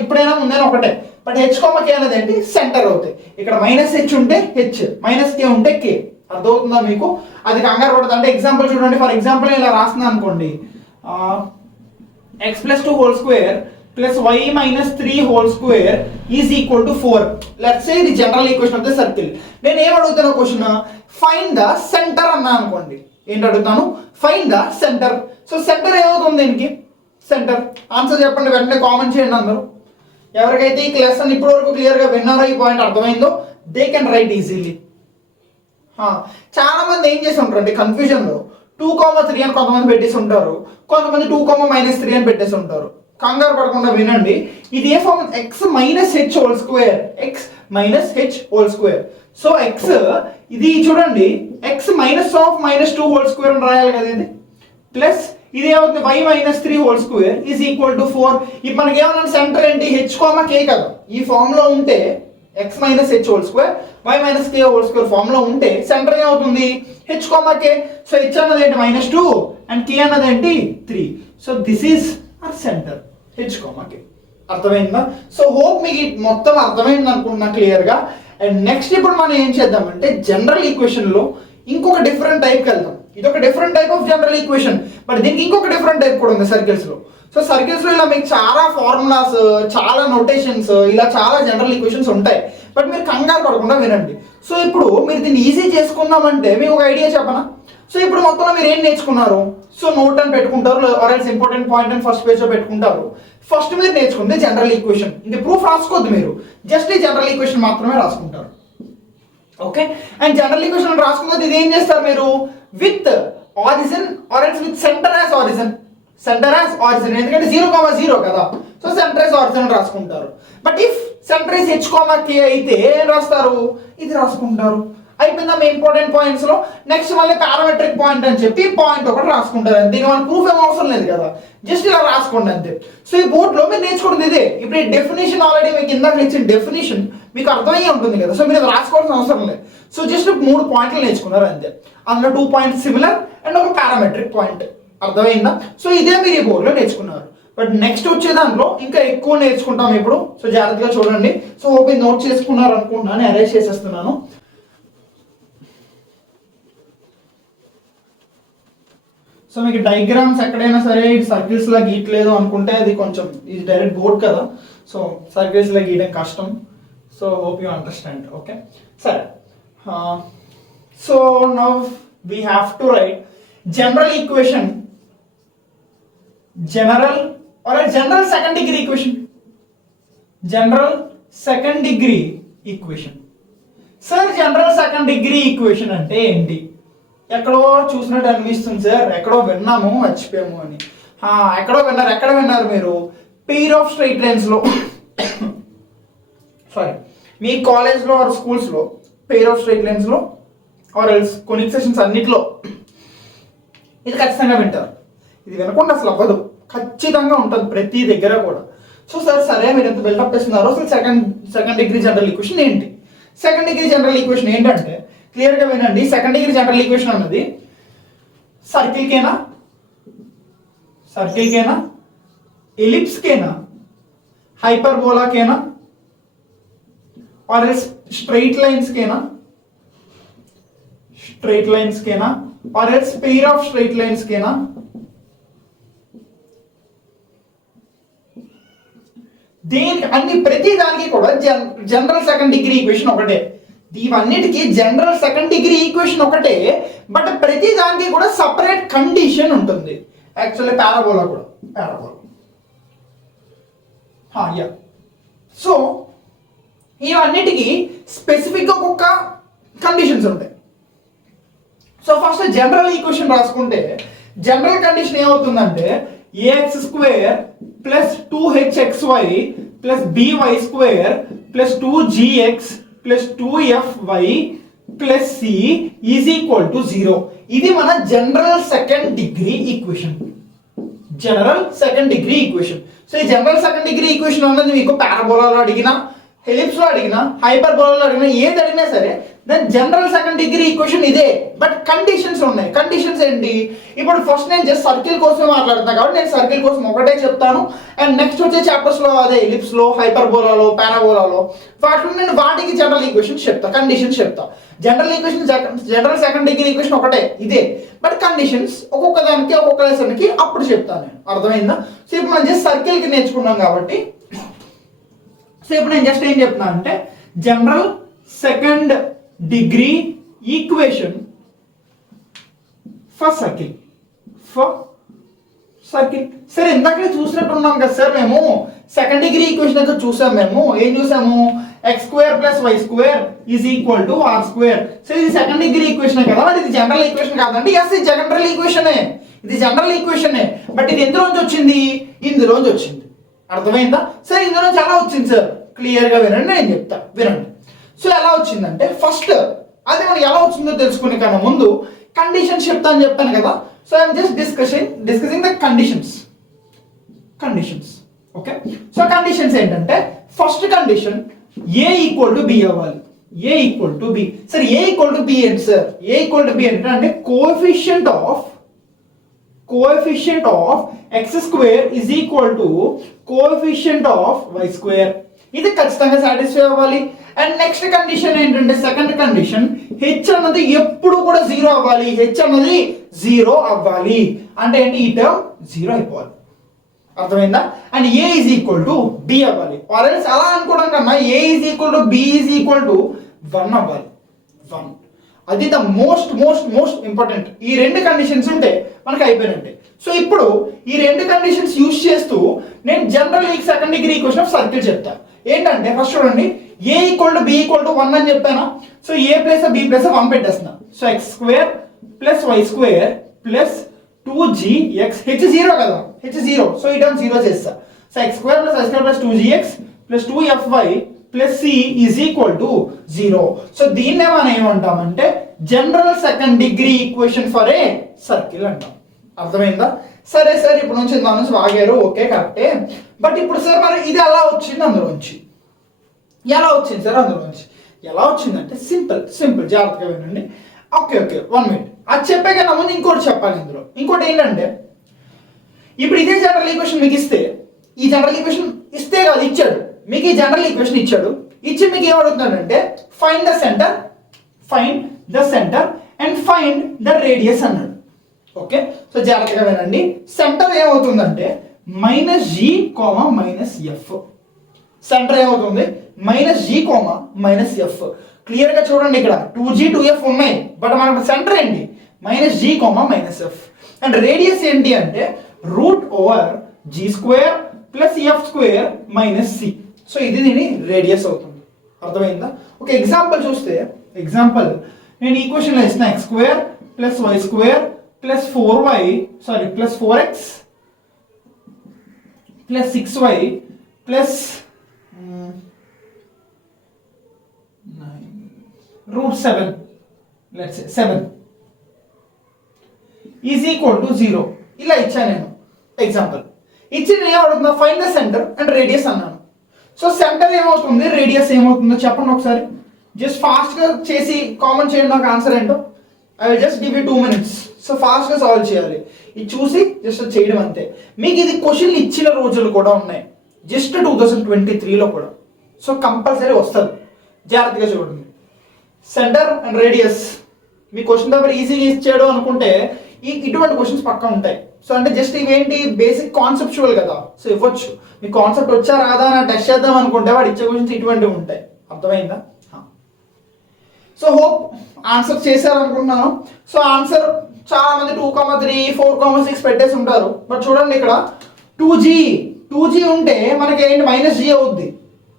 ఇప్పుడైనా ముందైనా ఒకటే. బట్ h, k అనేది ఏంటి, సెంటర్ అవుతాయి. ఇక్కడ మైనస్ h ఉంటే h, మైనస్ k ఉంటే k. అర్థమవుతుందా మీకు? అది కంగారు పడుతుంది. అంటే ఎగ్జాంపుల్ చూడండి, ఫర్ ఎగ్జాంపుల్ ఇలా రాస్తున్నా అనుకోండి, x plus 2 whole square plus y minus 3 whole square is equal to 4. Let's say ఇది general equation of the circle. నేను ఏం అడుగుతాను క్వశ్చన్, ఫైండ్ ద సెంటర్ అన్నా అనుకోండి. ఏంటి అడుగుతాను, find the centre. So centre ఏమవుతుంది దీనికి, సెంటర్. ఆన్సర్ చెప్పండి, వెంటనే కామెంట్ చేయండి అందరూ. ఎవరికైతే ఈ లెసన్ ఇప్పటి వరకు క్లియర్గా విన్నారో, ఈ పాయింట్ అర్థమైందో, దే కెన్ రైట్ ఈజీలీ. చాలా మంది ఏం చేసి ఉంటారు అంటే కన్ఫ్యూజన్లో 2,3 అని కొంతమంది పెట్టేసి ఉంటారు, కొంతమంది 2,-3 అని పెట్టేసి ఉంటారు. కంగారు పడకుండా వినండి. ఇది ఏ form, x minus h whole square, x minus h whole square. So x ఇది చూడండి, x minus of -2 whole square అని రాయాలి కదా ఇది, ప్లస్ ఇది ఏమవుతుంది y minus 3 whole square is equal to 4. ఇప్పుడు మనకి ఏమన్నా సెంటర్ ఏంటి, h, k కదా. ఈ ఫామ్ లో ఉంటే x minus h whole square y minus k whole square form లో ఉంటే సెంటర్ ఏమవుతుంది, h, k. సో h అన్నది ఏంటి -2 అండ్ k అన్నది ఏంటి 3. So this is our centre h, k. అర్థమైందా? సో హోప్ మీకు మొత్తం అర్థమైంది అనుకుంటున్నా క్లియర్గా. అండ్ నెక్స్ట్ ఇప్పుడు మనం ఏం చేద్దామంటే జనరల్ ఈక్వేషన్ లో ఇంకొక డిఫరెంట్ టైప్కి వెళ్దాం. ఇది ఒక different type of general equation, but దీనికి ఇంకొక డిఫరెంట్ టైప్ కూడా ఉంది సర్కిల్స్ లో. సో సర్కిల్స్ లో ఇలా మీకు చాలా ఫార్ములాస్, చాలా నోటేషన్స్, ఇలా చాలా జనరల్ ఈక్వేషన్స్ ఉంటాయి. బట్ మీరు కంగారు పడకుండా వినండి. సో ఇప్పుడు మీరు దీన్ని ఈజీ చేసుకుందామంటే మీకు ఒక ఐడియా చెప్పనా. సో ఇప్పుడు మొత్తంలో మీరు ఏం నేర్చుకున్నారు, సో నోట్ అని పెట్టుకుంటారు, ఆర్ఎల్స్ ఇంపార్టెంట్ పాయింట్ అని ఫస్ట్ పేజ్ లో పెట్టుకుంటారు. ఫస్ట్ మీరు నేర్చుకుంటే జనరల్ ఈక్వేషన్, ఇంక ప్రూఫ్ రాసుకోవద్దు మీరు, జస్ట్ ఈ జనరల్ ఈక్వేషన్ మాత్రమే రాసుకుంటారు. ఓకే, అండ్ జనరల్ ఈక్వేషన్ రాసుకున్నది ఇది ఏం చేస్తారు మీరు, with origin or else with centre as origin. Centre as origin ఎందుకంటే 0,0 కదా, సో సెంటర్ యాజ్ ఆరిజిన్ రాసుకుంటారు. But if centre is h, k అయితే ఏం రాస్తారు, ఇది రాసుకుంటారు. అయిపోయిందా మీ ఇంపార్టెంట్ పాయింట్స్ లో. నెక్స్ట్ మళ్ళీ పారామెట్రిక్ పాయింట్ అని చెప్పి పాయింట్ ఒకటి రాసుకుంటారు అంతే. దీనికి మన ప్రూఫ్ ఏం అవసరం లేదు కదా, జస్ట్ ఇలా రాసుకోండి అంతే. సో ఈ బోర్డ్ లో మీరు నేర్చుకుంటుంది ఇదే. ఇప్పుడు ఈ డెఫినేషన్ ఆల్రెడీ మీకు ఇందాక ఇచ్చిన డెఫినేషన్ మీకు అర్థమయ్యే ఉంటుంది కదా, సో మీరు రాసుకోవాల్సిన అవసరం లేదు. సో జస్ట్ 3 పాయింట్లు నేర్చుకున్నారు అంతే. అందులో 2 పాయింట్స్ సిమిలర్ అండ్ ఒక పారామెట్రిక్ పాయింట్. అర్థమైందా? సో ఇదే మీరు ఈ బోర్డులో నేర్చుకున్నారు. బట్ నెక్స్ట్ వచ్చే దాంట్లో ఇంకా ఎక్కువ నేర్చుకుంటాం ఇప్పుడు. సో జాగ్రత్తగా చూడండి. సో ఓపెన్ నోట్ చేసుకున్నారు అనుకుంటున్నాను, అరేంజ్ చేసేస్తున్నాను. సో మీకు డయాగ్రామ్స్ ఎక్కడైనా సరే సర్కిల్స్ లా గీయట్లేదు అనుకుంటే అది కొంచెం ఇది డైరెక్ట్ బోర్డ్ కదా, సో సర్కిల్స్ లా గీయడం కష్టం. So hope you understand. Okay సరే. So now we have to write general equation, general or a general second degree equation. General second degree equation. Sir general second degree equation అంటే ఏంటి? ఎక్కడో చూసినట్టు అనిపిస్తుంది సార్, ఎక్కడో విన్నాము మర్చిపోయాము అని. ఎక్కడో విన్నారు. ఎక్కడ విన్నారు మీరు? పెయిర్ ఆఫ్ స్ట్రైట్ లైన్స్లో సారీ మీ కాలేజ్లో ఆర్ స్కూల్స్లో పెయిర్ ఆఫ్ స్ట్రైట్ లైన్స్లో ఆర్ ఎల్స్ కొన్ని సెషన్స్ అన్నిట్లో ఇది ఖచ్చితంగా వింటారు. ఇది వినకుండా అసలు అవ్వదు, ఖచ్చితంగా ఉంటుంది ప్రతి దగ్గర కూడా. సో సార్ సరే మీరు ఎంత బిల్డప్ చేస్తున్నారో అసలు సెకండ్ డిగ్రీ జనరల్ ఈక్వేషన్ ఏంటి? సెకండ్ డిగ్రీ జనరల్ ఈక్వేషన్ ఏంటంటే క్లియర్గా వినండి. సెకండ్ డిగ్రీ జనరల్ ఈక్వేషన్ అన్నది సర్కిల్కేనా, ఎలిప్స్కేనా, హైపర్బోలాకేనా ఆర్ స్ట్రైట్ లైన్స్కేనా or else pair of straight లైన్స్కేనా? దేనికి అన్ని ప్రతి దానికి కూడా జనరల్ సెకండ్ డిగ్రీ ఈక్వేషన్ ఒకటే. ఇవన్నిటికీ జనరల్ సెకండ్ డిగ్రీ ఈక్వేషన్ ఒకటే, బట్ ప్రతి దానికి కూడా సపరేట్ కండిషన్ ఉంటుంది. యాక్చువల్లీ పారాబోలా కూడా యా. సో ఇవన్నిటికీ స్పెసిఫిక్గా ఒక్కొక్క కండిషన్స్ ఉంటాయి. సో ఫస్ట్ జనరల్ ఈక్వేషన్ రాసుకుంటే జనరల్ కండిషన్ ఏమవుతుందంటే ax² plus 2hxy plus by² plus 2gx plus 2fy plus c is equal to 0. ఇది మన general second degree equation. So ఈ జనరల్ సెకండ్ డిగ్రీ ఈక్వేషన్ అన్నది మీకు పారాబోలాలో అడిగినా, ఎలిప్స్లో అడిగినా, హైపర్బోలాలో అడిగినా, ఏది అడిగినా సరే దాని జనరల్ సెకండ్ డిగ్రీ ఈక్వేషన్ ఇదే. బట్ కండిషన్స్ ఉన్నాయి. కండిషన్స్ ఏంటి? ఇప్పుడు ఫస్ట్ నేను జస్ట్ సర్కిల్ కోసం మాట్లాడుతాను కాబట్టి నేను సర్కిల్ కోసం ఒకటే చెప్తాను. అండ్ నెక్స్ట్ వచ్చే చాప్టర్స్లో అదే ఎలిప్స్లో, హైపర్బోలాలో, పారాబోలాలో వాటిలో నేను వాటికి జనరల్ ఈక్వేషన్స్ చెప్తా, కండిషన్స్ చెప్తా. జనరల్ సెకండ్ డిగ్రీ ఈక్వేషన్ ఒకటే ఇదే, బట్ కండిషన్స్ ఒక్కొక్క దానికి ఒక్కొక్క లెసన్కి అప్పుడు చెప్తాను నేను. అర్థమైందా? సో ఇప్పుడు మనం జస్ట్ సర్కిల్కి నేర్చుకున్నాం కాబట్టి సో ఇప్పుడు నేను జస్ట్ ఏం చెప్తున్నా అంటే general second degree equation for circle. సరే ఇందాక చూసినట్టు ఉన్నాం కదా సార్, మేము సెకండ్ డిగ్రీ ఈక్వేషన్ అయితే చూసాం. మేము ఏం చూసాము? x² plus y² is equal to r². So ఇది సెకండ్ డిగ్రీ ఈక్వేషన్ కదా, బట్ ఇది జనరల్ ఈక్వేషన్ కాదండి. ఎస్ ఇది జనరల్ ఈక్వేషనే, బట్ ఇది ఎందులోంచి వచ్చింది? ఇందులోంచి వచ్చింది. అర్థమైందా? సరే ఇందులోంచి ఎలా వచ్చింది సార్? క్లియర్గా వినండి, నేను చెప్తా వినండి. సో ఎలా వచ్చిందంటే ఫస్ట్ అది మనకి ఎలా వచ్చిందో తెలుసుకునే కన్నా ముందు కండిషన్స్ చెప్తాను చెప్పాను కదా. So I'm just discussing the conditions. Okay, so conditions ఏంటంటే first condition a equal to b అవ్వాలి. సరే ఏ ఈక్వల్ టు బి ఏంటి sir? A equal to b అంటే coefficient of x² is equal to coefficient of y². ఇది ఖచ్చితంగా సాటిస్ఫై అవ్వాలి. అండ్ నెక్స్ట్ కండిషన్ ఏంటంటే సెకండ్ కండిషన్ h అన్నది ఎప్పుడు కూడా 0 అవ్వాలి. అంటే ఏంటి? ఈ టర్మ్ 0 అయిపోవాలి. అర్థమైందా? And a is equal to b అవ్వాలి. ఆర్ ఎల్స్ అలా అనుకోవడం కన్నా a is equal to b is equal to 1 అవ్వాలి. 1 అది ద మోస్ట్ ఇంపార్టెంట్. ఈ రెండు కండిషన్స్ ఉంటే మనకు అయిపోయినట్టే. సో ఇప్పుడు ఈ రెండు కండిషన్స్ యూజ్ చేస్తూ నేను general second degree equation of circle చెప్తా. ఏంటంటే ఫస్ట్ చూడండి, a equal to b equal to 1 అని చెప్పాను. So a plus b plus 1 పెట్టేస్తున్నా. So x² plus y² plus 2gx h0 కదా, h0. సో ఈ టర్మ్ 0 చేస్తా. So x² plus y² plus 2gx plus 2fy plus c is equal to 0. So దీన్నే మనం ఏమంటామంటే general second degree equation for a circle అంటాం. అర్థమైందా? సరే సార్ ఇప్పుడు నుంచి దాని నుంచి వాగారు, ఓకే కరెక్టే. బట్ ఇప్పుడు సార్ మరి ఇది ఎలా వచ్చింది? అందులోంచి ఎలా వచ్చింది సార్? అందులోంచి ఎలా వచ్చిందంటే సింపుల్ జాగ్రత్తగా వినండి. Okay 1 minute. అది చెప్పే కన్నా ముందు ఇంకోటి చెప్పాలి. ఇంకోటి ఏంటంటే ఇప్పుడు ఇదే జనరల్ ఈక్వేషన్ మీకు ఇస్తే, ఈ జనరల్ ఈక్వేషన్ ఇస్తే కాదు ఇచ్చాడు మీకు, ఈ జనరల్ ఈక్వేషన్ ఇచ్చాడు. ఇచ్చి మీకు ఏమడుగుతున్నాడంటే find the centre and find the radius అన్నాడు. ఓకే, సో జాగ్రత్తగా వినండి. సెంటర్ ఏమవుతుందంటే -g, -f. సెంటర్ ఏమవుతుంది -g, -f. క్లియర్ గా చూడండి, ఇక్కడ 2g 2f ఉన్నాయి, బట్ మనకు సెంటర్ ఏంటి -g, -f. అండ్ రేడియస్ ఏంటి అంటే √g² + f² - c. సో ఇది దీని రేడియస్ అవుతుంది. అర్థమైందా? ఒక ఎగ్జాంపుల్ చూస్తే, ఎగ్జాంపుల్ నేను ఈక్వేషన్ లో ఇస్తున్నా x² + y² + 4y + 4x + 6y + √7, let's say 7 is equal to 0. ఇలా ఇచ్చాను నేను ఎగ్జాంపుల్. ఇచ్చి నేను ఏమడుగుతున్నా, find the centre and radius అన్నాను. సో సెంటర్ ఏమవుతుంది, రేడియస్ ఏమవుతుందో చెప్పండి ఒకసారి. జస్ట్ ఫాస్ట్గా చేసి కామన్ చేయండి నాకు ఆన్సర్ ఏంటో. I will just give you 2 minutes. So ఫాస్ట్గా సాల్వ్ చేయాలి, ఇది చూసి జస్ట్ చేయడం అంతే. మీకు ఇది క్వశ్చన్లు ఇచ్చిన రోజులు కూడా ఉన్నాయి, జస్ట్ 2023లో కూడా. సో కంపల్సరీ వస్తుంది, జాగ్రత్తగా చూడండి. Centre and radius me question paper ఈజీగా ఇచ్చాడు అనుకుంటే ఇటువంటి క్వశ్చన్స్ పక్కా ఉంటాయి. సో అంటే జస్ట్ ఇవేంటి, బేసిక్ కాన్సెప్చువల్ కదా, సో ఇవ్వచ్చు. మీ కాన్సెప్ట్ వచ్చా రాదా అని టెస్ట్ చేద్దాం అనుకుంటే వాడు ఇచ్చే క్వశ్చన్స్ ఇటువంటివి ఉంటాయి. అర్థమైందా? సో హోప్ ఆన్సర్ చేశారు అనుకుంటున్నాను. సో ఆన్సర్ చాలా మంది 2,3, 4,6 పెట్టేసి ఉంటారు. బట్ చూడండి ఇక్కడ 2g ఉంటే మనకి ఏంటి -g అవుద్ది.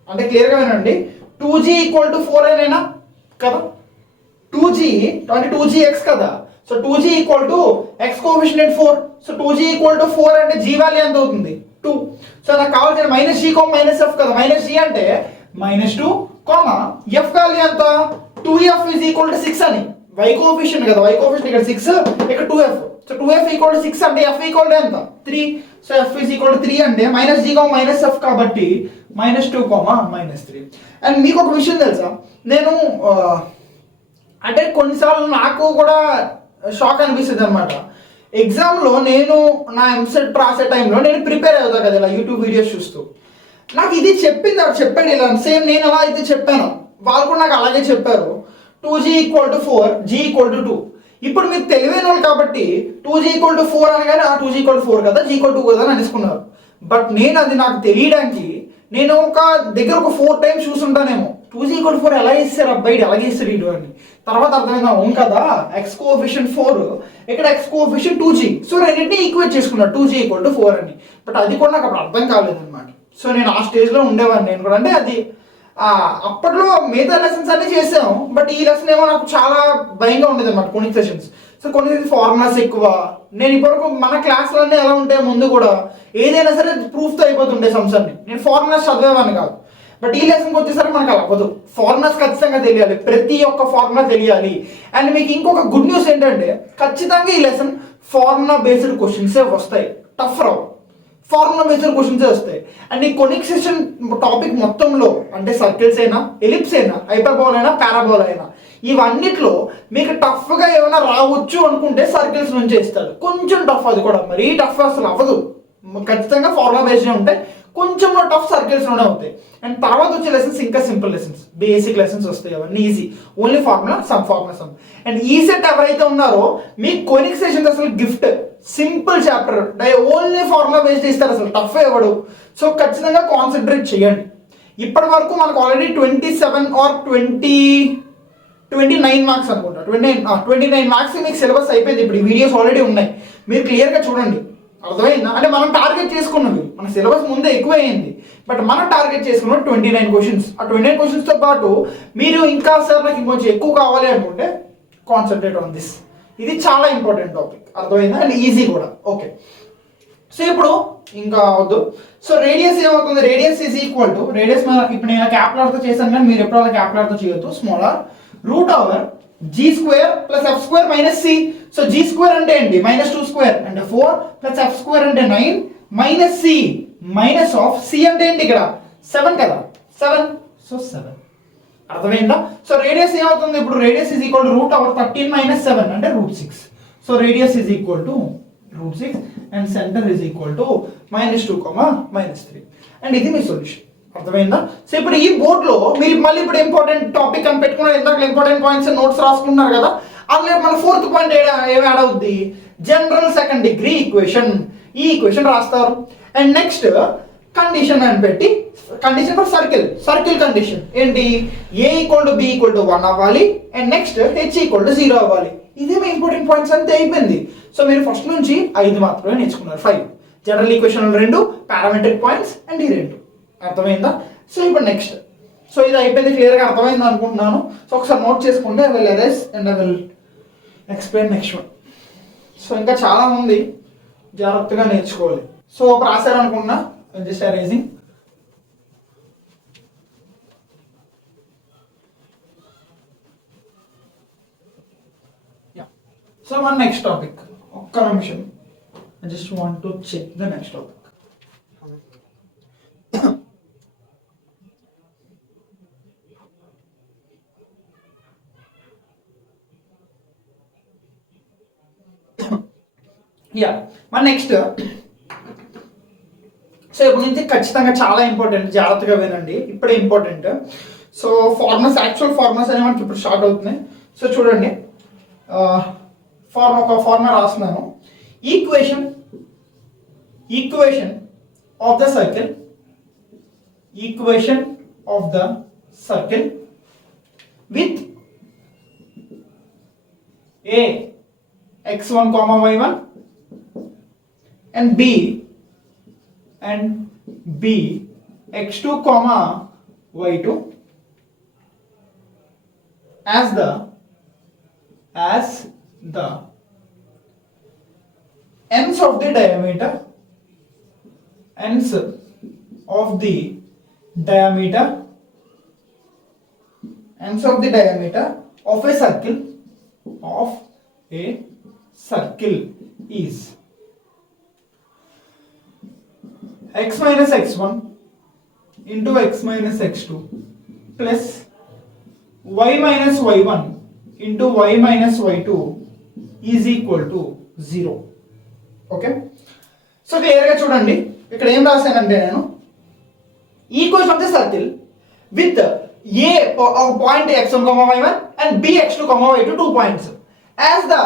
అంటే క్లియర్గా వినండి, 2g = 4 అయినా కదా, 2g 22gx కదా. So 2g = x coefficient 4. So 2g = 4 అంటే g వాల్యూ ఎంత అవుతుంది 2. సో నాకు కావాల్సిన -g, -f కదా. -g అంటే -2, f వాల్యూ ఎంత 2f = 6 అని. y కోఎఫిషియెంట్ కదా, y కోఎఫిషియెంట్ ఇక్కడ 6, ఇక్కడ 2f. సో 2f = 6 అంటే f = ఎంత 3. సో f = 3 అంటే -g, -f కాబట్టి -2, -3. అండ్ మీకు ఒక విషయం తెలుసా, నేను అంటే కొన్నిసార్లు నాకు కూడా షాక్ అనిపిస్తుంది అనమాట. ఎగ్జామ్లో నేను నా ఎంసెట్ రాసే టైంలో నేను ప్రిపేర్ అవుతా కదా ఇలా యూట్యూబ్ వీడియోస్ చూస్తూ. నాకు ఇది చెప్పింది, అక్కడ చెప్పాడు ఇలా సేమ్ నేను ఎలా అయితే చెప్పాను వాళ్ళు కూడా నాకు అలాగే చెప్పారు. 2g = 4, g = 2. ఇప్పుడు మీరు తెలివైన వాళ్ళు కాబట్టి 2g = 4 అనగానే 2g = 4 కదా, g = 2 కదా అని అనుకున్నారు. బట్ నేను అది నాకు తెలియడానికి నేను ఒక 4 times చూసుంటానేమో. 2g = 4 ఎలా ఇస్తారు అబ్బాయి, అలాగే ఇస్తారు ఇటు అని. తర్వాత అర్థమైందా, అవును కదా, x కోఎఫిషియెంట్ 4, ఇక్కడ x కోఎఫిషియెంట్ 2g. సో రెండింటిని ఈక్వేట్ చేసుకున్నా 2g = 4 అని. బట్ అది కూడా నాకు అప్పుడు అర్థం కాలేదన్నమాట. సో నేను ఆ స్టేజ్లో ఉండేవాడిని నేను కూడా. అంటే అది అప్పట్లో మిగతా లెసన్స్ అన్నీ చేసాం, బట్ ఈ లెసన్ ఏమో నాకు చాలా భయంగా ఉండేది అనమాట కొన్ని సెషన్స్. సో కొన్ని ఫార్ములాస్ ఎక్కువ. నేను ఇప్పటివరకు మన క్లాసులన్నీ ఎలా ఉంటాయి, ముందు కూడా ఏదైనా సరే ప్రూఫ్తో అయిపోతుండే సమ్స్ అన్ని. నేను ఫార్ములాస్ చదివేవాడిని కాదు. బట్ ఈ లెసన్కి వచ్చేసరికి మనకు అలా అవ్వదు, ఫార్ములాస్ ఖచ్చితంగా తెలియాలి, ప్రతి ఒక్క ఫార్ములా తెలియాలి. అండ్ మీకు ఇంకొక గుడ్ న్యూస్ ఏంటంటే ఖచ్చితంగా ఈ లెసన్ ఫార్ములా బేస్డ్ క్వశ్చన్సే వస్తాయి, టఫ్ రావు, ఫార్ములా బేస్డ్ క్వశ్చన్సే వస్తాయి. అండ్ ఈ కొనిక్ సెక్షన్ టాపిక్ మొత్తంలో అంటే సర్కిల్స్ అయినా, ఎలిప్స్ అయినా, హైపర్బోలా అయినా, పారాబోలా అయినా, ఇవన్నిట్లో మీకు టఫ్గా ఏమైనా రావచ్చు అనుకుంటే సర్కిల్స్ నుంచి ఇస్తారు. కొంచెం టఫ్, అది కూడా మరీ టఫ్ అసలు అవ్వదు, ఖచ్చితంగా ఫార్ములా బేస్డ్ ఉంటాయి. కొంచెం టఫ్ సర్కిల్స్లోనే అవుతాయి. అండ్ తర్వాత వచ్చే లెసన్స్ ఇంకా సింపుల్ లెసన్స్, బేసిక్ లెసన్స్ వస్తాయి, అవన్నీ easy, only formula some. And ఈ సెట్ ఎవరైతే ఉన్నారో మీకు కొనిక్ సెషన్స్ అసలు gift, simple chapter, only formula based ఇస్తారు, అసలు టఫ్ ఇవ్వడు. సో ఖచ్చితంగా కాన్సన్ట్రేట్ చేయండి. ఇప్పటి వరకు మనకు ఆల్రెడీ 27 or 29 మార్క్స్ అనుకుంటా, 29 మార్క్స్ మీకు సిలబస్ అయిపోయింది. ఇప్పుడు ఈ వీడియోస్ ఆల్రెడీ ఉన్నాయి, మీరు క్లియర్గా చూడండి. అర్థమైందా? అంటే మనం టార్గెట్ చేసుకున్నవి, మన సిలబస్ ముందే ఎక్కువ అయింది, బట్ మనం టార్గెట్ చేసుకున్న 29 క్వశ్చన్స్. ఆ 29 క్వశ్చన్స్తో పాటు మీరు ఇంకా సార్ నాకు ఇంకొంచెం ఎక్కువ కావాలి అనుకుంటే కాన్సన్ట్రేట్ ఆన్ దిస్. ఇది చాలా ఇంపార్టెంట్ టాపిక్, అర్థమైందా? అండ్ ఈజీ కూడా. ఓకే, సో ఇప్పుడు ఇంకా వద్దు. సో రేడియస్ ఏమవుతుంది, radius is equal to, radius మన ఇప్పుడు నేను క్యాపిటల్తో చేశాను కానీ మీరు ఎప్పుడు అలా క్యాపిటల్తో చేయొద్దు, smaller √g² + f² - c. So g² అంటే ఏంటి, -2² అంటే 4 + f² అంటే 9 - c - c అంటే ఏంటి ఇక్కడ 7 కదా, 7. సో 7 అర్థమైందా? సో రేడియస్ ఏమవుతుంది ఇప్పుడు, రేడియస్ ఈజ్ ఈక్వల్ టు √13 - 7 అంటే √6. So radius is equal to √6 and centre is equal to -2, -3. And ఇది మీ సొల్యూషన్. అర్థమైందా? సో ఇప్పుడు ఈ బోర్డులో మీరు మళ్ళీ ఇప్పుడు ఇంపార్టెంట్ టాపిక్ అని పెట్టుకున్నారు, ఇందాక ఇంపార్టెంట్ పాయింట్స్ నోట్స్ రాసుకుంటున్నారు కదా, అందులో మన 4th పాయింట్ ఏమి యాడ్ అవుద్ది, జనరల్ సెకండ్ డిగ్రీ ఈక్వేషన్. ఈ ఈక్వేషన్ రాస్తారు. అండ్ నెక్స్ట్ కండిషన్ అని పెట్టి, కండిషన్ ఫర్ సర్కిల్ కండిషన్ ఏంటి, a = b = 1 అవ్వాలి అండ్ నెక్స్ట్ h = 0 అవ్వాలి. ఇదే మీ ఇంపార్టెంట్ పాయింట్స్ అంతే, అయిపోయింది. సో మీరు ఫస్ట్ నుంచి 5 మాత్రమే నేర్చుకున్నారు. 5 general equation 2, parametric points and ఈ 2. అర్థమైందా? సో ఇప్పుడు నెక్స్ట్, సో ఇది అయిపోయింది, క్లియర్గా అర్థమైంది అనుకుంటున్నాను. సో ఒకసారి నోట్ చేసుకుంటే I will erase and I will explain next one. So ఇంకా చాలా ఉంది, జాగ్రత్తగా నేర్చుకోవాలి. సో రాశారనుకున్నా just erasing. Yeah. So one next topic. ఒక్క నిమిషం. I just want to check the next topic. Yeah. One next. So ఇప్పుడు నుంచి ఖచ్చితంగా చాలా ఇంపార్టెంట్, జాగ్రత్తగా వినండి, ఇప్పుడే important. So formulas, actual formulas అనేవి మనకి ఇప్పుడు స్టార్ట్ అవుతున్నాయి. సో చూడండి, ఒక ఫార్ములా రాస్తున్నాను. Equation of the circle with a x1, y1 and b x2, y2 as the ends of the diameter of a circle is x minus x1 into x minus x2 plus y minus y1 into y minus y2 is equal to 0. Okay, so క్లియర్గా చూడండి, ఇక్కడ ఏం రాశానంటే నేను equation of the circle with a point x1, y1 and b x2, y2 2 points as the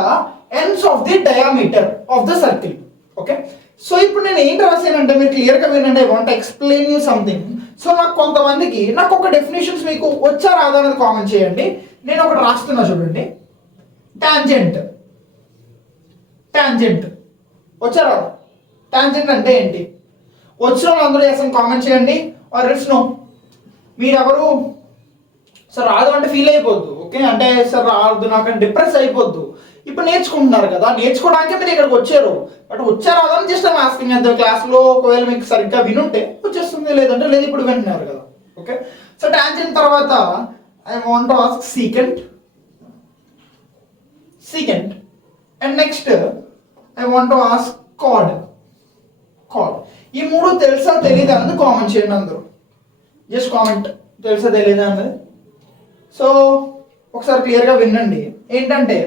ends of the diameter of the circle. Okay, so ఇప్పుడు నేను ఏం రాశానంటే మీరు క్లియర్గా వినండి. I want explain you something. So నాకు కొంతమందికి నాకు ఒక డెఫినేషన్స్ మీకు వచ్చా రాదా అనేది కామెంట్ చేయండి. నేను ఒకటి రాస్తున్నా చూడండి, టాంజెంట్ వచ్చా రాదా? టాంజెంట్ అంటే ఏంటి? వచ్చిన వాళ్ళు అందరూ చేస్తాను కామెంట్ చేయండి. ఆర్ ఇట్స్ నో, మీరెవరు సార్ రాదు అంటే ఫీల్ అయిపోద్దు. ఓకే, అంటే సార్ రాదు నాకు డిప్రెస్ అయిపోద్దు. ఇప్పుడు నేర్చుకుంటున్నారు కదా, నేర్చుకోవడానికే మీరు ఇక్కడికి వచ్చారు. బట్ వచ్చారా అని జస్ట్ ఆస్కింగ్ అంతే. క్లాస్లో ఒకవేళ మీకు సరిగ్గా వినుంటే వచ్చేస్తుంది, లేదంటే లేదు. ఇప్పుడు వింటున్నారు కదా. ఓకే, సో టాంజెంట్ తర్వాత I want to ask secant and next I want to ask card. ఈ మూడు తెలుసా తెలియదా అన్నది కామెంట్ చేయండి అందరూ. జస్ట్ కామెంట్, తెలుసా తెలియదా అన్నది. సో ఒకసారి క్లియర్గా వినండి. ఏంటంటే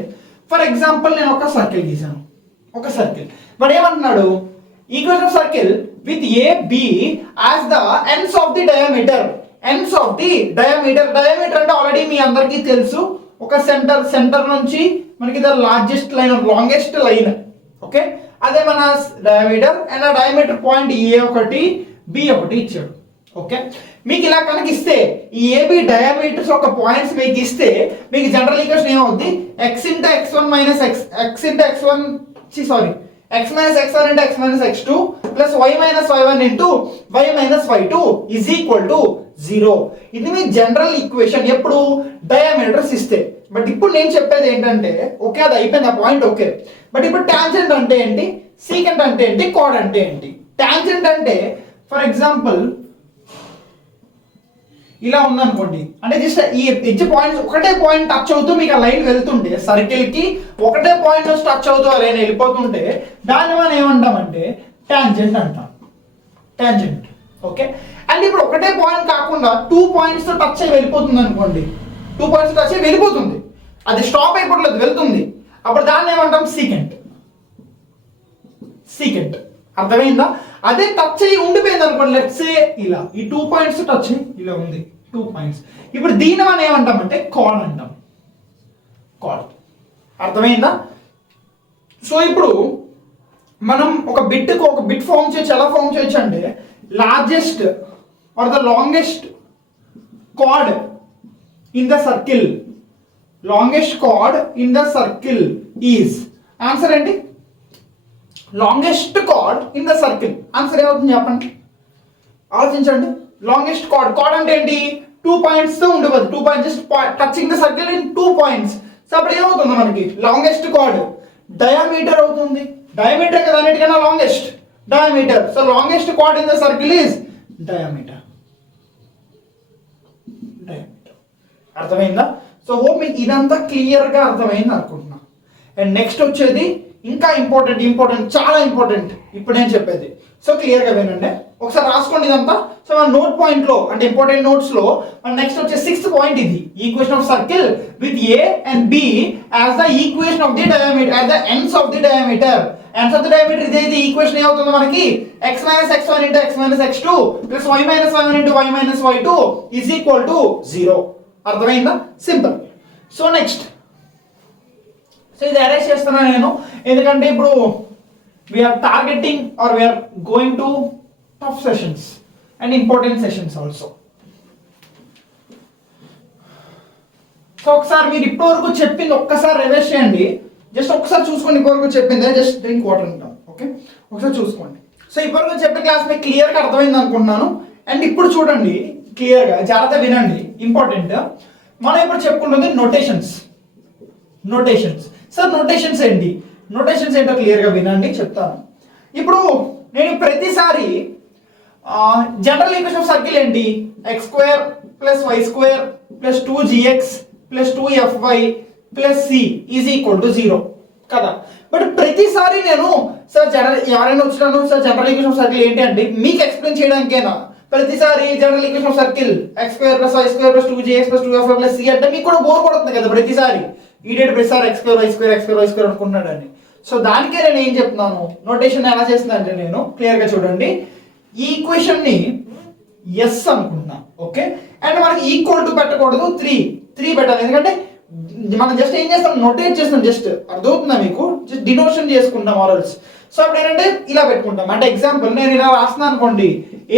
ఫర్ ఎగ్జాంపుల్ నేను ఒక సర్కిల్ గీసాను, వాడు ఏమంటున్నాడు, equation of circle with A B as the ends of the diameter అంటే ఆల్రెడీ మీ అందరికీ తెలుసు, ఒక సెంటర్ నుంచి మనకి ద లాంగెస్ట్ లైన్. ఓకే, అదే మన డయామీటర్ అండ్ ఆ డయామీటర్ పాయింట్ ఏ ఒకటి బి ఒకటి ఇచ్చాడు. ఓకే, మీకు ఇలా కనుక ఇస్తే ఈ ఏబి డయామీటర్స్ ఒక పాయింట్స్ మీకు ఇస్తే మీకు జనరల్ ఈక్వేషన్ ఏమవుద్ది, x into x1 minus x into x1 x minus x1 into x minus x2 plus y minus y1 into y minus y2 is equal to 0. ఇది మీ జనరల్ ఈక్వేషన్ ఎప్పుడు డయామీటర్స్ ఇస్తే. బట్ ఇప్పుడు నేను చెప్పేది ఏంటంటే, ఓకే అది అయిపోయింది ఆ పాయింట్, ఓకే. బట్ ఇప్పుడు టాంజెంట్ అంటే ఏంటి, సీకెంట్ అంటే ఏంటి, కార్డ్ అంటే ఏంటి? టాంజెంట్ అంటే ఫర్ ఎగ్జాంపుల్ ఇలా ఉందనుకోండి, అంటే జస్ట్ ఈ ఎడ్జ్ పాయింట్స్ ఒకటే పాయింట్ టచ్ అవుతూ మీకు ఆ లైన్ వెళ్తుంటే, సర్కిల్ కి ఒకటే పాయింట్ నుంచి టచ్ అవుతూ ఆ లైన్ వెళ్ళిపోతుంటే దాన్ని మనం ఏమంటామంటే టాంజెంట్ అంటాం. ఓకే, అండ్ ఇప్పుడు ఒకటే పాయింట్ కాకుండా 2 పాయింట్స్ టచ్ అయ్యి వెళ్ళిపోతుంది అనుకోండి, 2 పాయింట్స్ టచ్ అయ్యి వెళ్ళిపోతుంది, అది స్టాప్ అయిపోవట్లేదు, వెళ్తుంది, అప్పుడు దాన్ని ఏమంటాం సీకెంట్. అర్థమైందా? అదే టచ్ అయ్యి ఉండిపోయింది అనుకోండి, లెట్స్ సే ఇలా ఈ 2 పాయింట్స్ టచ్ అయ్యి ఇలా ఉంది 2 పాయింట్స్, ఇప్పుడు దీన్ని మనం ఏమంటామంటే కార్డ్ అంటాం. అర్థమైందా? సో ఇప్పుడు మనం ఒక బిట్ ఫామ్ చేయొచ్చు. ఎలా ఫామ్ చేయొచ్చు అంటే largest or the longest chord in the circle, longest chord in the circle is, answer ఏంటి? Longest chord in the circle. Answer ఏమవుతుంది చెప్పండి, ఆలోచించండి. లాంగెస్ట్ కార్డ్ అంటే ఏంటి? 2 points తో ఉండదు. 2 points just touching the circle in 2 points. So అప్పుడు ఏమవుతుంది మనకి? లాంగెస్ట్ కార్డ్ డయామీటర్ అవుతుంది. డయామీటర్ కదా అన్నిటికన్నా longest, diameter. So longest chord in the circle is diameter. అర్థమైందా? సో హోప్ మీకు ఇదంతా క్లియర్గా అర్థమైంది అనుకుంటున్నా. అండ్ నెక్స్ట్ వచ్చేది ఇంకా ఇంపార్టెంట్, చాలా ఇంపార్టెంట్ ఇప్పుడు నేను చెప్పేది. సో క్లియర్గా వినండి, ఒకసారి రాసుకోండి ఇదంతా. సో మన నోట్ పాయింట్లో అంటే ఇంపార్టెంట్ నోట్స్లో మన నెక్స్ట్ వచ్చే 6th పాయింట్ ఇది. Equation of circle with A and B as the equation of the diameter as the ends of the diameter. Ends of the diameter ఇదే ఈక్వేషన్ ఏమవుతుంది మనకి? x - x1 × x - x2 plus y - y1 × y - y2 is equal to 0. అర్థమైందా? సింపుల్. సో నెక్స్ట్, సో ఇది అరేంజ్ చేస్తున్నాను నేను ఎందుకంటే ఇప్పుడు we're targeting or we're going to tough sessions and important sessions also. So ఒకసారి మీరు ఇప్పటివరకు చెప్పింది ఒక్కసారి రివైజ్ చేయండి. జస్ట్ ఒకసారి చూసుకోండి, ఇప్పటివరకు చెప్పింది. జస్ట్ డ్రింక్ వాటర్ ఉంటాం, ఓకే? ఒకసారి చూసుకోండి. సో ఇప్పటివరకు చెప్పిన క్లాస్ మీకు క్లియర్గా అర్థమైంది అనుకుంటున్నాను. అండ్ ఇప్పుడు చూడండి క్లియర్గా, జాగ్రత్త వినండి, ఇంపార్టెంట్. మనం ఇప్పుడు చెప్పుకుంటుంది నోటేషన్స్. సార్ నోటేషన్స్ ఏంటో క్లియర్గా వినండి, చెప్తాను. ఇప్పుడు నేను ప్రతిసారి జనరల్ ఈక్వేషన్ ఆఫ్ సర్కిల్ ఏంటి? x² + y² + 2gx + 2fy + c is equal to 0 కదా. బట్ ప్రతిసారి నేను సార్ ఎవరైనా వచ్చినాను sir general equation of circle ఏంటి అంటే మీకు ఎక్స్ప్లెయిన్ చేయడానికేనా? ప్రతిసారి general equation of circle x² + y² + 2gx + 2fy + c అంటే మీకు కూడా బోర్ కొడుతుంది కదా ప్రతిసారి. ప్రతిసారి x² y² అనుకుంటున్నాడని. సో దానికే నేను ఏం చెప్తున్నాను, నోటేషన్ ఎలా చేస్తున్నా అంటే నేను క్లియర్గా చూడండి. ఈ ఈక్వేషన్ ని ఎస్ అనుకుంటున్నా, ఓకే? అండ్ మనకి ఈక్వల్ టు పెట్టకూడదు, 3 పెట్టాలి. ఎందుకంటే మనం జస్ట్ ఏం చేస్తాం, నోటేట్ చేస్తాం. జస్ట్ అర్థమవుతుందా మీకు? జస్ట్ డినోషన్ చేసుకుంటాం ఆరల్స్. సో అప్పుడు ఏంటంటే ఇలా పెట్టుకుంటాం. అంటే ఎగ్జాంపుల్ నేను ఇలా రాస్తున్నాను అనుకోండి,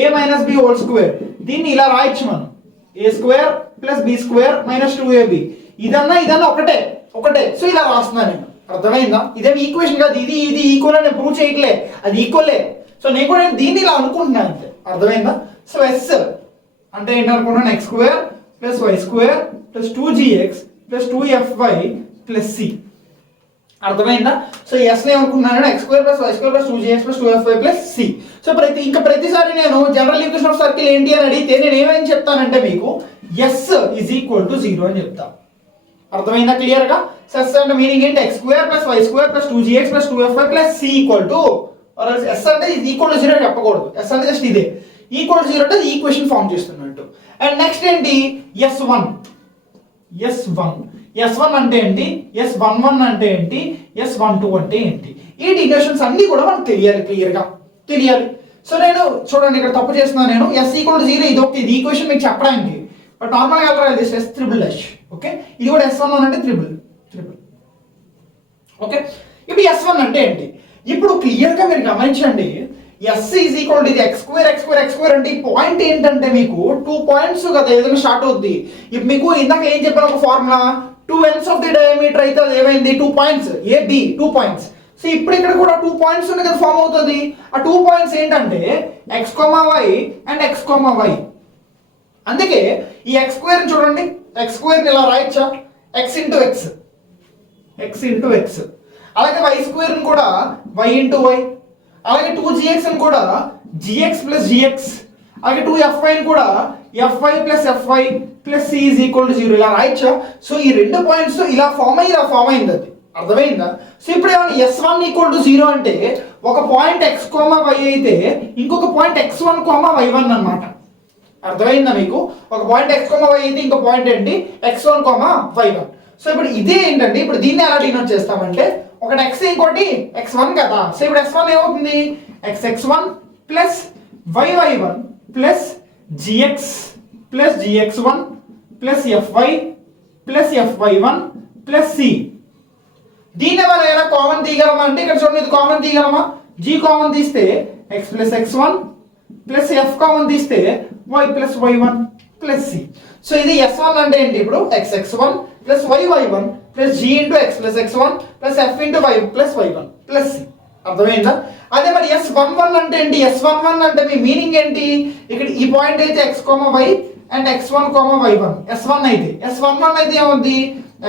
a - b² దీన్ని ఇలా రాయొచ్చు మనం, a² + b² - 2ab. ఇదన్నా ఒకటే. సో ఇలా రాస్తున్నాను నేను. అర్థమైందా? ఇదేమి ఈక్వేషన్ కాదు, ఇది ఈక్వల్ అని ప్రూవ్ చేయట్లే, అది ఈక్వలే. సో నేను కూడా దీన్ని ఇలా అనుకుంటున్నాను అంతే. అర్థమైందా? సో ఎస్ అంటే ఏంటనుకున్నాను, x² + y² + 2gx + 2fy + c. అర్థమైందా? సో ఎస్ ఏమనుకున్నాను, x² + y² + 2gx + 2fy + c. So ప్రతిసారి నేను జనరల్ ఈక్వేషన్ ఆఫ్ సర్కిల్ ఏంటి అని అడిగితే నేను ఏమని చెప్తానంటే మీకు ఎస్ ఈజ్ ఈక్వల్ టు 0 అని చెప్తా. అర్థమైందా క్లియర్గా? ఎస్ అంటే మీనింగ్ ఏంటి? x² + y² + 2gx + 2fy + c equal to, yes అంటే ఇది ఈక్వల్ టు 0 చెప్పకూడదు. ఎస్ అంటే జస్ట్ ఇదే ఈక్వల్ టు 0 అంటే ఈక్వేషన్ ఫామ్ చేస్తున్నట్టు. అండ్ నెక్స్ట్ ఏంటి? S1 అంటే ఏంటి? S11 అంటే ఏంటి? S12 అంటే ఏంటి? ఈ డినోషన్స్ అన్ని కూడా మనకు క్లియర్గా తెలియాలి. సో నేను చూడండి ఇక్కడ తప్పు చేస్తున్నాను నేను. s = 0 ఇది ఈక్వేషన్ మీకు చెప్పడానికి. బట్ నార్మల్గా ఎలా రాయాలి? S∭, okay? ఇది కూడా S11 అంటే ట్రిపుల్. ఓకే, ఇప్పుడు S1 అంటే ఏంటి? ఇప్పుడు క్లియర్గా మీరు గమనించండి. s ఈజ్ ఈక్వల్ టు ఇది x² అంటే ఈ పాయింట్ ఏంటంటే మీకు 2 points కదా ఏదైనా స్టార్ట్ అవుద్ది. ఇప్పుడు మీకు ఇందాక ఏం చెప్పాను ఒక formula, 2 ends of the diameter అయితే అది ఏమైంది? 2 points, a b 2 points. So ఇప్పుడు ఇక్కడ కూడా 2 points ఉన్నాయి కదా ఫామ్ అవుతుంది. ఆ 2 points ఏంటంటే x, y and x, y. అందుకే ఈ x² చూడండి, x² ఇలా రాయొచ్చా? x into x. అలాగే y² కూడా y into y. అలాగే 2gx కూడా gx + gx. అలాగే 2fy కూడా fy + fy + c is equal to 0 ఇలా రాయొచ్చా? సో ఈ 2 పాయింట్స్ ఇలా ఫామ్ అయింది అది. అర్థమైందా? సో ఇప్పుడు ఏమన్నా S1 = 0 అంటే ఒక పాయింట్ x, y అయితే ఇంకొక పాయింట్ x1, y1 అన్నమాట. అర్థమైందా మీకు? ఒక పాయింట్ x, y అయితే ఇంకో పాయింట్ ఏంటి? x1, y1. సో ఇప్పుడు ఇదే ఏంటంటే ఇప్పుడు దీన్ని ఎలా డినోట్ చేస్తామంటే ఒకటి x ఇంకోటి x1 కదా. సో ఇప్పుడు x1 ఏమవుతుంది? x1 + y1 + gx + gx1 + fy + fy1 + c. దీన్ని మనం ఎలా కామన్ తీయగలమా అంటే ఇక్కడ చూడండి ఇది కామన్ తీయగలమా, g కామన్ తీస్తే x plus x1 plus f common తీస్తే y plus y1 plus c. So ఇది s1 అంటే ఏంటి, ఇప్పుడు x1 plus y1 plus g into x plus x1 plus f into y plus y1 plus c. అర్థమైందా? అదే మరి s11 అంటే ఏంటి, s11 అంటే మీ మీనింగ్ ఏంటి, ఇక్కడ ఈ పాయింట్ అయితే x, y and x1, y1 s1 అయితే s11 అయితే ఏమవుద్ది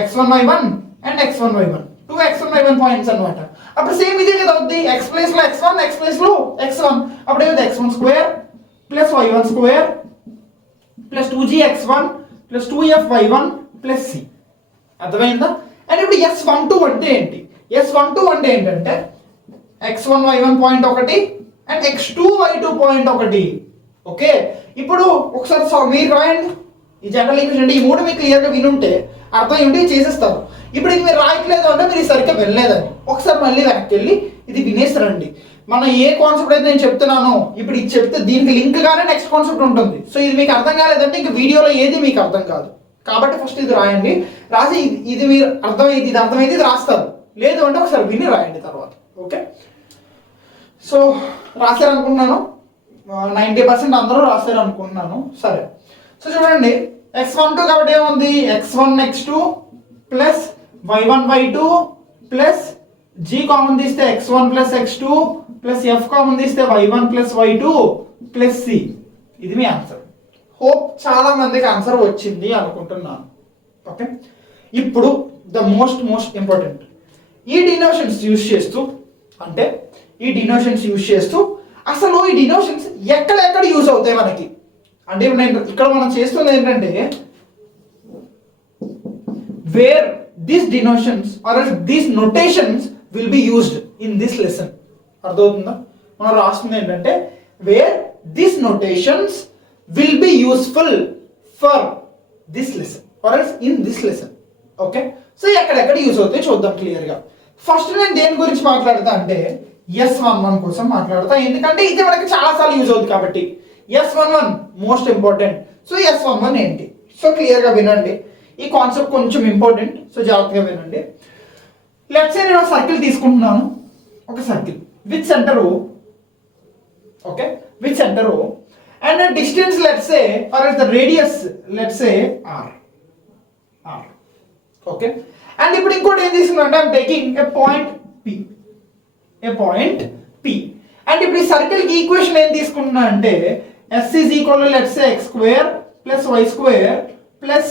x1, y1 and x1, y1 two x1, y1 points అన్నమాట. అప్పుడు సేమ్ ఇదే కదా అవుద్ది, x ప్లేస్ లో x1, x ప్లేస్ లో x1, అప్పుడు ఏమవుతుంది x1 square plus y1 square plus 2gx1 plus 2f(y1) plus c. అర్థమైందా? అండ్ ఇప్పుడు s12 అంటే ఏంటి, s12 అంటే ఏంటంటే x1, y1 పాయింట్ ఒకటి అండ్ x2, y2 పాయింట్ ఒకటి. ఓకే, ఇప్పుడు ఒకసారి మీరు రాయండి ఈ జనరల్ ఈక్వేషన్. అంటే ఈ మూడు మీకు క్లియర్గా వినుంటే అర్థం ఏంటి చేసేస్తారు. ఇప్పుడు ఇది మీరు రాయట్లేదు అంటే మీరు సరిగ్గా వెళ్ళలేదని ఒకసారి మళ్ళీ వెనక్కి వెళ్ళి ఇది వినేస్తారండి. మనం ఏ కాన్సెప్ట్ అయితే నేను చెప్తున్నానో ఇప్పుడు ఇది చెప్తే దీనికి లింక్ గానే నెక్స్ట్ కాన్సెప్ట్ ఉంటుంది. సో ఇది మీకు అర్థం కాలేదంటే ఇంక వీడియోలో ఏది మీకు అర్థం కాదు. కాబట్టి ఫస్ట్ ఇది రాయండి, రాసి ఇది మీరు అర్థమైంది, ఇది అర్థమైంది, ఇది రాస్తారు. లేదు అంటే ఒకసారి విని రాయండి తర్వాత. ఓకే, సో రాశారు అనుకుంటున్నాను, 90% అందరూ రాశారు అనుకుంటున్నాను. సరే, సో చూడండి x12 కాబట్టి ఏముంది x1 x2 plus y1 y2 plus g common తీస్తే x1 plus x2 plus f common తీస్తే y1 plus y2 plus c. ఇది మీ ఆన్సర్. హోప్ చాలా మందికి ఆన్సర్ వచ్చింది అనుకుంటున్నాను. ఓకే, ఇప్పుడు ద మోస్ట్ ఇంపార్టెంట్ ఈ డినోషన్స్ యూజ్ చేస్తూ, అంటే ఈ డినోషన్స్ యూజ్ చేస్తూ అసలు ఈ డినోషన్స్ ఎక్కడెక్కడ యూజ్ అవుతాయి మనకి అంటే నేను ఇక్కడ మనం చేస్తుంది ఏంటంటే where this denotations or these notations will be used in this lesson. అర్థమవుతుందా? మనం రాస్తుంది ఏంటంటే where this notations will be useful for this lesson or in this lesson. Okay, so ఎక్కడెక్కడ యూజ్ అవుతాయి చూద్దాం క్లియర్గా. ఫస్ట్ నేను దేని గురించి మాట్లాడతా అంటే S11 కోసం మాట్లాడతా, ఎందుకంటే ఇది మనకి చాలా సార్లు యూజ్ అవుతుంది కాబట్టి. S11 most important. So S11 ఏంటి, సో క్లియర్గా వినండి. ఈ కాన్సెప్ట్ కొంచెం ఇంపార్టెంట్, సో జాగ్రత్తగా వినండి. లెట్స్ సే నేను ఒక సర్కిల్ తీసుకుంటున్నాను, ఒక circle with centre O. Okay, with centre O and distance let's say r the radius let's say r. Okay, and ఇప్పుడు ఇంకోటి ఏం తీసుకున్నా అంటే taking a point P. And ఇప్పుడు ఈ సర్కిల్ కి ఈక్వేషన్ ఏం తీసుకుంటున్నా అంటే s is equal to let's say x square plus y square plus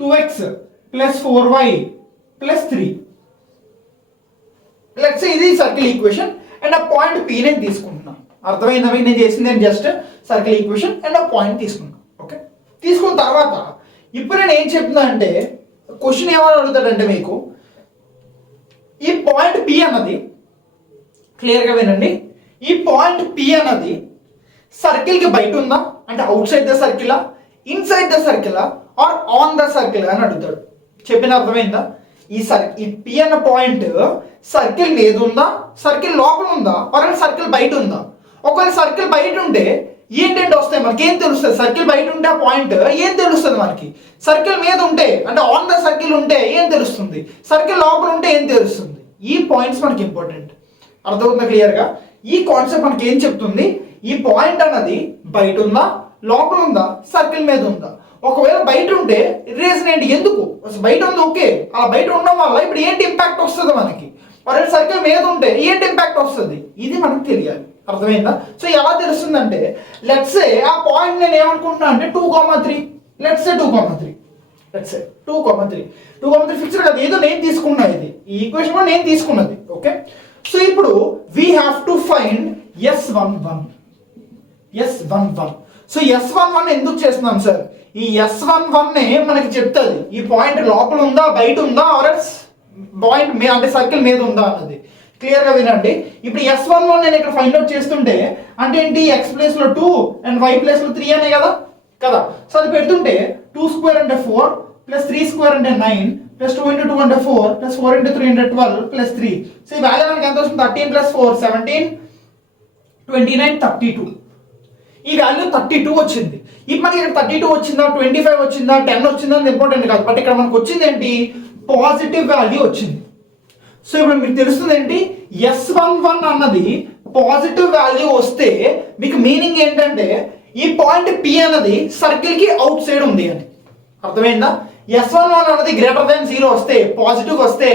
2x plus 4y plus 3. let's say ఇది సర్కిల్ ఈక్వేషన్ అండ్ ఆ పాయింట్ P నేను తీసుకుంటున్నా. అర్థమైందా? నేను చేసింది నేను జస్ట్ సర్కిల్ ఈక్వేషన్ అండ్ ఆ పాయింట్ తీసుకున్నా. ఓకే, తీసుకున్న తర్వాత ఇప్పుడు నేను ఏం చెప్తున్నా అంటే క్వశ్చన్ ఏమని అడుగుతాడంటే మీకు ఈ పాయింట్ P అన్నది క్లియర్గా వినండి, ఈ పాయింట్ P అన్నది సర్కిల్కి బయట ఉందా అంటే అవుట్ సైడ్ ద సర్కిలా, ఇన్సైడ్ ద సర్కిలా ఆర్ ఆన్ ద సర్కిల్ అని అడుగుతాడు. చెప్పిన అర్థమైందా? ఈ P అన్న పాయింట్ సర్కిల్ మీద ఉందా, సర్కిల్ లోపల ఉందా ఆర్ సర్కిల్ బయట ఉందా. ఒకవేళ సర్కిల్ బయట ఉంటే ఏంటంటే వస్తాయి మనకి ఏం తెలుస్తుంది, సర్కిల్ బయట ఉంటే ఆ పాయింట్ ఏం తెలుస్తుంది మనకి, సర్కిల్ మీద ఉంటే అంటే ఆన్ ద సర్కిల్ ఉంటే ఏం తెలుస్తుంది, సర్కిల్ లోపల ఉంటే ఏం తెలుస్తుంది. ఈ పాయింట్స్ మనకి ఇంపార్టెంట్. అర్థమవుతుందా క్లియర్గా? ఈ కాన్సెప్ట్ మనకి ఏం చెప్తుంది, ఈ పాయింట్ అన్నది బయట ఉందా, లోపల ఉందా, సర్కిల్ మీద ఉందా. ఒకవేళ బయట ఉంటే రీజన్ ఏంటి, ఎందుకు బయట ఉంది, ఓకే అలా బయట ఉండడం వల్ల ఇప్పుడు ఏంటి ఇంపాక్ట్ వస్తుంది మనకి, మరి సర్కిల్ మీద ఉంటే ఏంటి ఇంపాక్ట్ వస్తుంది, ఇది మనకు తెలియాలి. అర్థమైందా? సో ఎలా తెలుస్తుందంటే లెట్స్ సే ఆ పాయింట్ నేను ఏమనుకుంటున్నా అంటే 2,3, let's say 2,3, let's say 2,3 fixed కదా, ఏదో నేను తీసుకున్నా, ఇది ఈ ఈక్వేషన్ నేను తీసుకున్నది. ఓకే, సో ఇప్పుడు we have to find S11. So S11 ఎందుకు చేస్తున్నాం సార్, ఈ S11 మనకి చెప్తుంది ఈ పాయింట్ లోపల ఉందా, బయట ఉందా ఆర్ఎస్ పాయింట్ అంటే సర్కిల్ మీద ఉందా అన్నది. క్లియర్గా వినండి. ఇప్పుడు S11 నేను ఇక్కడ ఫైండ్ అవుట్ చేస్తుంటే అంటే ఏంటి, x ప్లేస్ లో 2 అండ్ y ప్లేస్ లో 3 అనే కదా. సో అది పెడుతుంటే 2 స్క్వేర్ అంటే 4 ప్లస్ 3 స్క్వేర్ అంటే 9 ప్లస్ 2 into 2 అంటే 4 ప్లస్ 4 into 3 అంటే 12 ప్లస్ 3. సో ఈ వాల్యూ మనకి ఎంత వస్తుంది, 13 ప్లస్ 4 17 29 32. ఈ వాల్యూ 32 వచ్చింది. ఇప్పుడు మనకి ఇక్కడ 32 వచ్చిందా, 25 వచ్చిందా, 10 వచ్చిందా అని ఇంపార్టెంట్ కాదు. బట్ ఇక్కడ మనకు వచ్చింది ఏంటి, పాజిటివ్ వాల్యూ వచ్చింది. సో ఇప్పుడు మీకు తెలుస్తుంది ఏంటి, S11 అన్నది పాజిటివ్ వాల్యూ వస్తే మీకు మీనింగ్ ఏంటంటే ఈ పాయింట్ P అన్నది సర్కిల్ కి అవుట్ సైడ్ ఉంది అని అర్థమైందా. S11 అన్నది గ్రేటర్ దాన్ 0 వస్తే, పాజిటివ్ వస్తే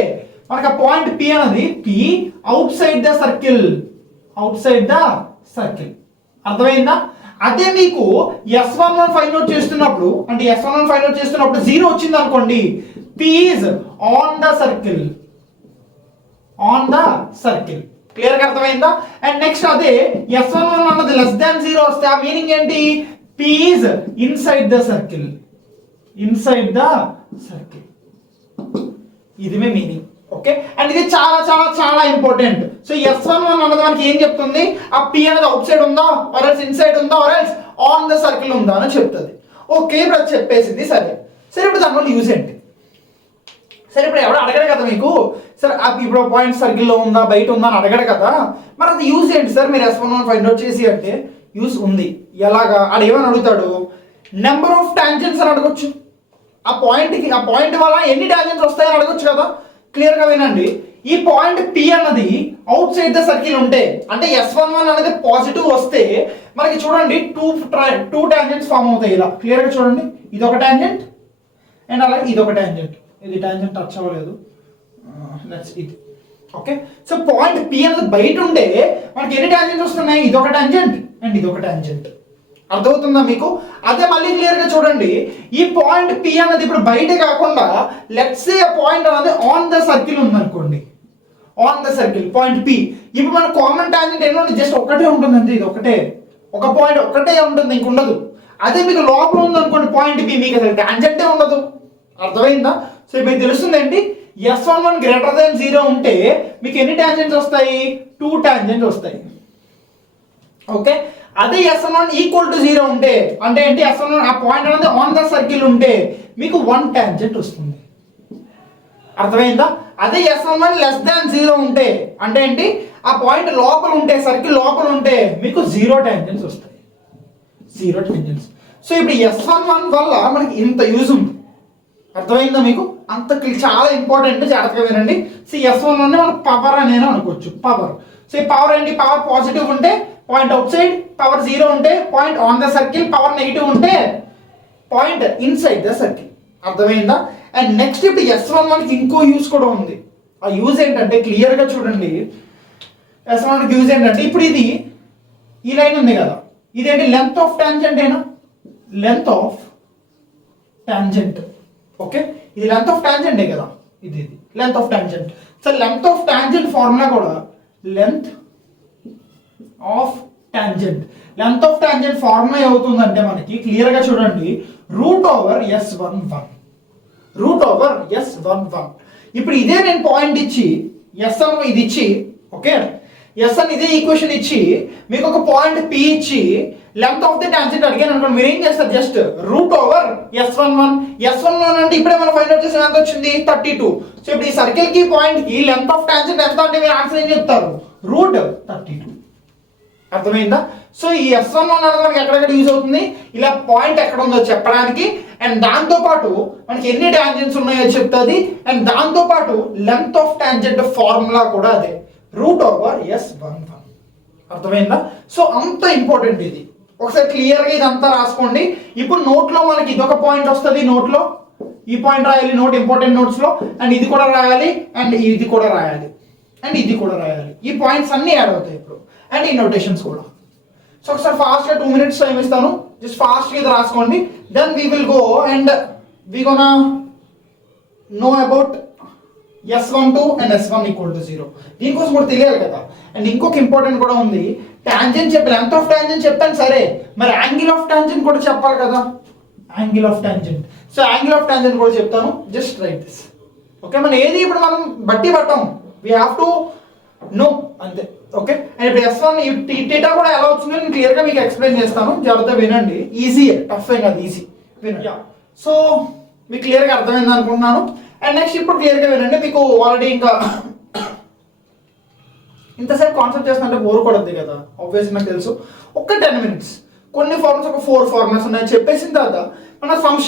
మనకు ఆ పాయింట్ P అన్నది P out side the circle, out side the circle. అర్థమైందా. అదే మీకు S11 ఫైండ్ అవుట్ చేస్తున్నప్పుడు, అంటే S11 ఫైండ్ అవుట్ చేస్తున్నప్పుడు 0 వచ్చింది అనుకోండి, P is on the circle, on the circle. Clear గా అర్థమైందా. అండ్ నెక్స్ట్ అదే S11 అన్నది లెస్ దాన్ 0 వస్తే ఆ మీనింగ్ ఏంటి, P is inside the circle, inside the circle. ఇది మే మీనింగ్. ఓకే, అండ్ ఇది చాలా చాలా చాలా ఇంపార్టెంట్. సో S11 అన్నది మనకి ఏం చెప్తుంది, ఆ P అనేది అవుట్ సైడ్ ఉందా, ఆర్ ఎల్స్ ఇన్సైడ్ ఉందా, or else on the circle ఉందా అని చెప్తుంది. ఓకే, ఇప్పుడు అది చెప్పేసింది. సరే సరే ఇప్పుడు దానివల్ల యూజ్ ఏంటి. సరే ఇప్పుడు ఎవరు అడగడు కదా మీకు, సార్ ఇప్పుడు పాయింట్ సర్కిల్లో ఉందా బయట ఉందా అని అడగడు కదా, మరి అది యూజ్ ఏంటి సార్ మీరు S11 ఫైండ్ అవుట్ చేసి అంటే యూజ్ ఉంది. ఎలాగా అది ఏమని అడుగుతాడు, నెంబర్ ఆఫ్ టాంజెంట్స్ అని అడగొచ్చు. ఆ పాయింట్ వల్ల ఎన్ని టాంజెంట్స్ వస్తాయని అడగొచ్చు కదా. క్లియర్ గా వినండి, ఈ పాయింట్ P అన్నది అవుట్ సైడ్ ద సర్కిల్ ఉంటే, అంటే S11 అనేది పాజిటివ్ వస్తే మనకి చూడండి టూ టాంజెంట్స్ ఫామ్ అవుతాయి ఇలా. క్లియర్ గా చూడండి, ఇది ఒక టాంజెంట్ అండ్ అలాగే ఇది ఒక టాంజెంట్. ఇది టాంజెంట్ టచ్ అవ్వలేదు, ఇది. ఓకే, సో పాయింట్ P అనేది బయట ఉంటే మనకి ఎన్ని టాంజెంట్స్ వస్తున్నాయి, ఇది ఒక టాంజెంట్ అండ్ ఇది ఒక టాంజెంట్. అర్థమవుతుందా మీకు. అదే మళ్ళీ క్లియర్ గా చూడండి, ఈ పాయింట్ P అన్నది ఇప్పుడు బయట కాకుండా లెట్స్ సే పాయింట్ అనేది ఆన్ ద సర్కిల్ ఉంది అనుకోండి, on the circle point P. ఇప్పుడు మన కామన్ టాంజెంట్ ఏంటంటే జస్ట్ ఒకటే ఉంటుంది అంతే, ఇది ఒకటే, ఒక పాయింట్ ఒకటే ఉంటుంది, ఇంక ఉండదు. అదే మీకు లోపల ఉంది అనుకోండి పాయింట్ P, మీకు అసలు టాంజెంటే ఉండదు. అర్థమైందా. సో మీకు తెలుస్తుంది ఏంటి, S11 గ్రేటర్ దాన్ 0 ఉంటే మీకు ఎన్ని టాంజెంట్స్ వస్తాయి, 2 టాంజెంట్స్ వస్తాయి. ఓకే, అదే S11 ఈక్వల్ టు 0 ఉంటే అంటే ఏంటి, S11 ఆ పాయింట్ అనేది ఆన్ ద సర్కిల్ ఉంటే మీకు 1 టాంజెంట్ వస్తుంది. అర్థమైందా. అదే S11 లెస్ దాన్ 0 ఉంటే అంటే ఏంటి, ఆ పాయింట్ లోపల ఉంటే, సర్కిల్ లోపల ఉంటే మీకు 0 టాంజెంట్స్ వస్తాయి, 0 టాంజెంట్స్. సో ఇప్పుడు S11 వల్ల మనకి ఇంత యూజ్ ఉంది. అర్థమైందా మీకు. అంత చాలా ఇంపార్టెంట్, జాగ్రత్తగా వినండి. సో S11 మనం పవర్ అని అనుకోవచ్చు, పవర్. సో ఈ పవర్ ఏంటి, పవర్ పాజిటివ్ ఉంటే పాయింట్ అవుట్ సైడ్, పవర్ 0 ఉంటే point on the circle, power negative ఉంటే పాయింట్ ఇన్సైడ్ ద సర్కిల్. అర్థమైందా. అండ్ నెక్స్ట్ ఇప్పుడు S11 ఇంకో యూజ్ కూడా ఉంది. ఆ యూజ్ ఏంటంటే క్లియర్ గా చూడండి, S11 యూజ్ ఏంటంటే ఇప్పుడు ఇది ఈ లైన్ ఉంది కదా, ఇదేంటి లెంత్ ఆఫ్ టాంజెంట్ ఏనా, లెంత్ ఆఫ్ టాంజెంట్. ఓకే, ఇది లెంత్ ఆఫ్ టాంజెంటే కదా, ఇది లెంత్ ఆఫ్ టాంజెంట్. సో లెంత్ ఆఫ్ టాంజెంట్ ఫార్ములా కూడా length of tangent. Length of tangent formula ఏమవుతుందంటే మనకి క్లియర్ గా చూడండి, route over S11, route over S11. ఇప్పుడు ఇదే నేను పాయింట్ ఇచ్చి S1 ఇది ఇచ్చి, ఓకే, S1 ఇదే ఈక్వేషన్ ఇచ్చి మీకు ఒక పాయింట్ P ఇచ్చి లెంత్ ఆఫ్ ది టాంజెంట్ అడిగాను అనుకోండి, మీరు ఏం చేస్తారు, జస్ట్ రూట్ ఓవర్ S11 అంటే ఇప్పుడే మనం ఫైండ్ అవుట్ చేసిన ఎంత వచ్చింది, 32. సో ఇప్పుడు ఈ సర్కిల్ కి పాయింట్ కి లెంత్ ఆఫ్ టాంజెంట్ ఎంత అంటే మీరు ఆన్సర్ ఏం చెప్తారు, రూట్ 32. అర్థమైందా. సో ఈ S11 అనేది మనకి ఎక్కడెక్కడ యూజ్ అవుతుంది, ఇలా పాయింట్ ఎక్కడ ఉందో చెప్పడానికి, అండ్ దాంతో పాటు మనకి ఎన్ని టాంజెంట్స్ ఉన్నాయో చెప్తుంది, అండ్ దాంతో పాటు లెంత్ ఆఫ్ టాంజెంట్ ఫార్ములా కూడా అదే, రూట్ ఓవర్ S11. అర్థమైందా. సో అంత ఇంపార్టెంట్ ఇది. ఒకసారి క్లియర్ గా ఇదంతా రాసుకోండి. ఇప్పుడు నోట్ లో మనకి ఇదొక పాయింట్ వస్తుంది, నోట్ లో ఈ పాయింట్ రాయాలి, నోట్ ఇంపార్టెంట్ నోట్స్ లో, అండ్ ఇది కూడా రాయాలి, అండ్ ఇది కూడా రాయాలి, అండ్ ఇది కూడా రాయాలి. ఈ పాయింట్స్ అన్ని యాడ్ అవుతాయి ఇప్పుడు, అండ్ ఈ నోటేషన్స్ కూడా. సో ఒకసారి ఫాస్ట్ గా 2 minutes టైం ఇస్తాను, జస్ట్ ఫాస్ట్ గా ఇది రాసుకోండి. Then we will go and we gonna know about S12 and S1 equal to 0. దీనికోసం కూడా తెలియాలి కదా. అండ్ ఇంకొక ఇంపార్టెంట్ కూడా ఉంది, టాంజెంట్ చెప్పి లెంత్ ఆఫ్ టాంజెంట్ చెప్పాను సరే, మరి యాంగిల్ ఆఫ్ టాంజెంట్ కూడా చెప్పాలి కదా, angle of tangent. So angle of tangent కూడా చెప్తాను, జస్ట్ రైట్ దిస్. ఓకే, మనం ఏది ఇప్పుడు మనం బట్టి పట్టాం, వీ హ్యావ్ టు నో అంతే. ఓకే, అండ్ ఇప్పుడు S1 ఈ టీటా కూడా ఎలా వచ్చిందో నేను క్లియర్ గా మీకు ఎక్స్ప్లెయిన్ చేస్తాను, జాగ్రత్తగా వినండి. ఈజీ, టఫ్ ఏం కాదు, ఈజీ వినండి. సో మీకు క్లియర్ గా అర్థమైంది అనుకుంటున్నాను. అండ్ నెక్స్ట్ ఇప్పుడు క్లియర్ గా వినండి, మీకు ఆల్రెడీ ఇంకా ఇంతసేపు కాన్సెప్ట్ చేస్తుంటే బోర్ కొడద్ది కదా, ఆబ్వియస్లీ నాకు తెలుసు. ఒక్క 10 minutes కొన్ని ఫార్మ్స్, ఒక 4 ఫార్ములాస్ ఉన్నాయి చెప్పేసిన తర్వాత మన సమ్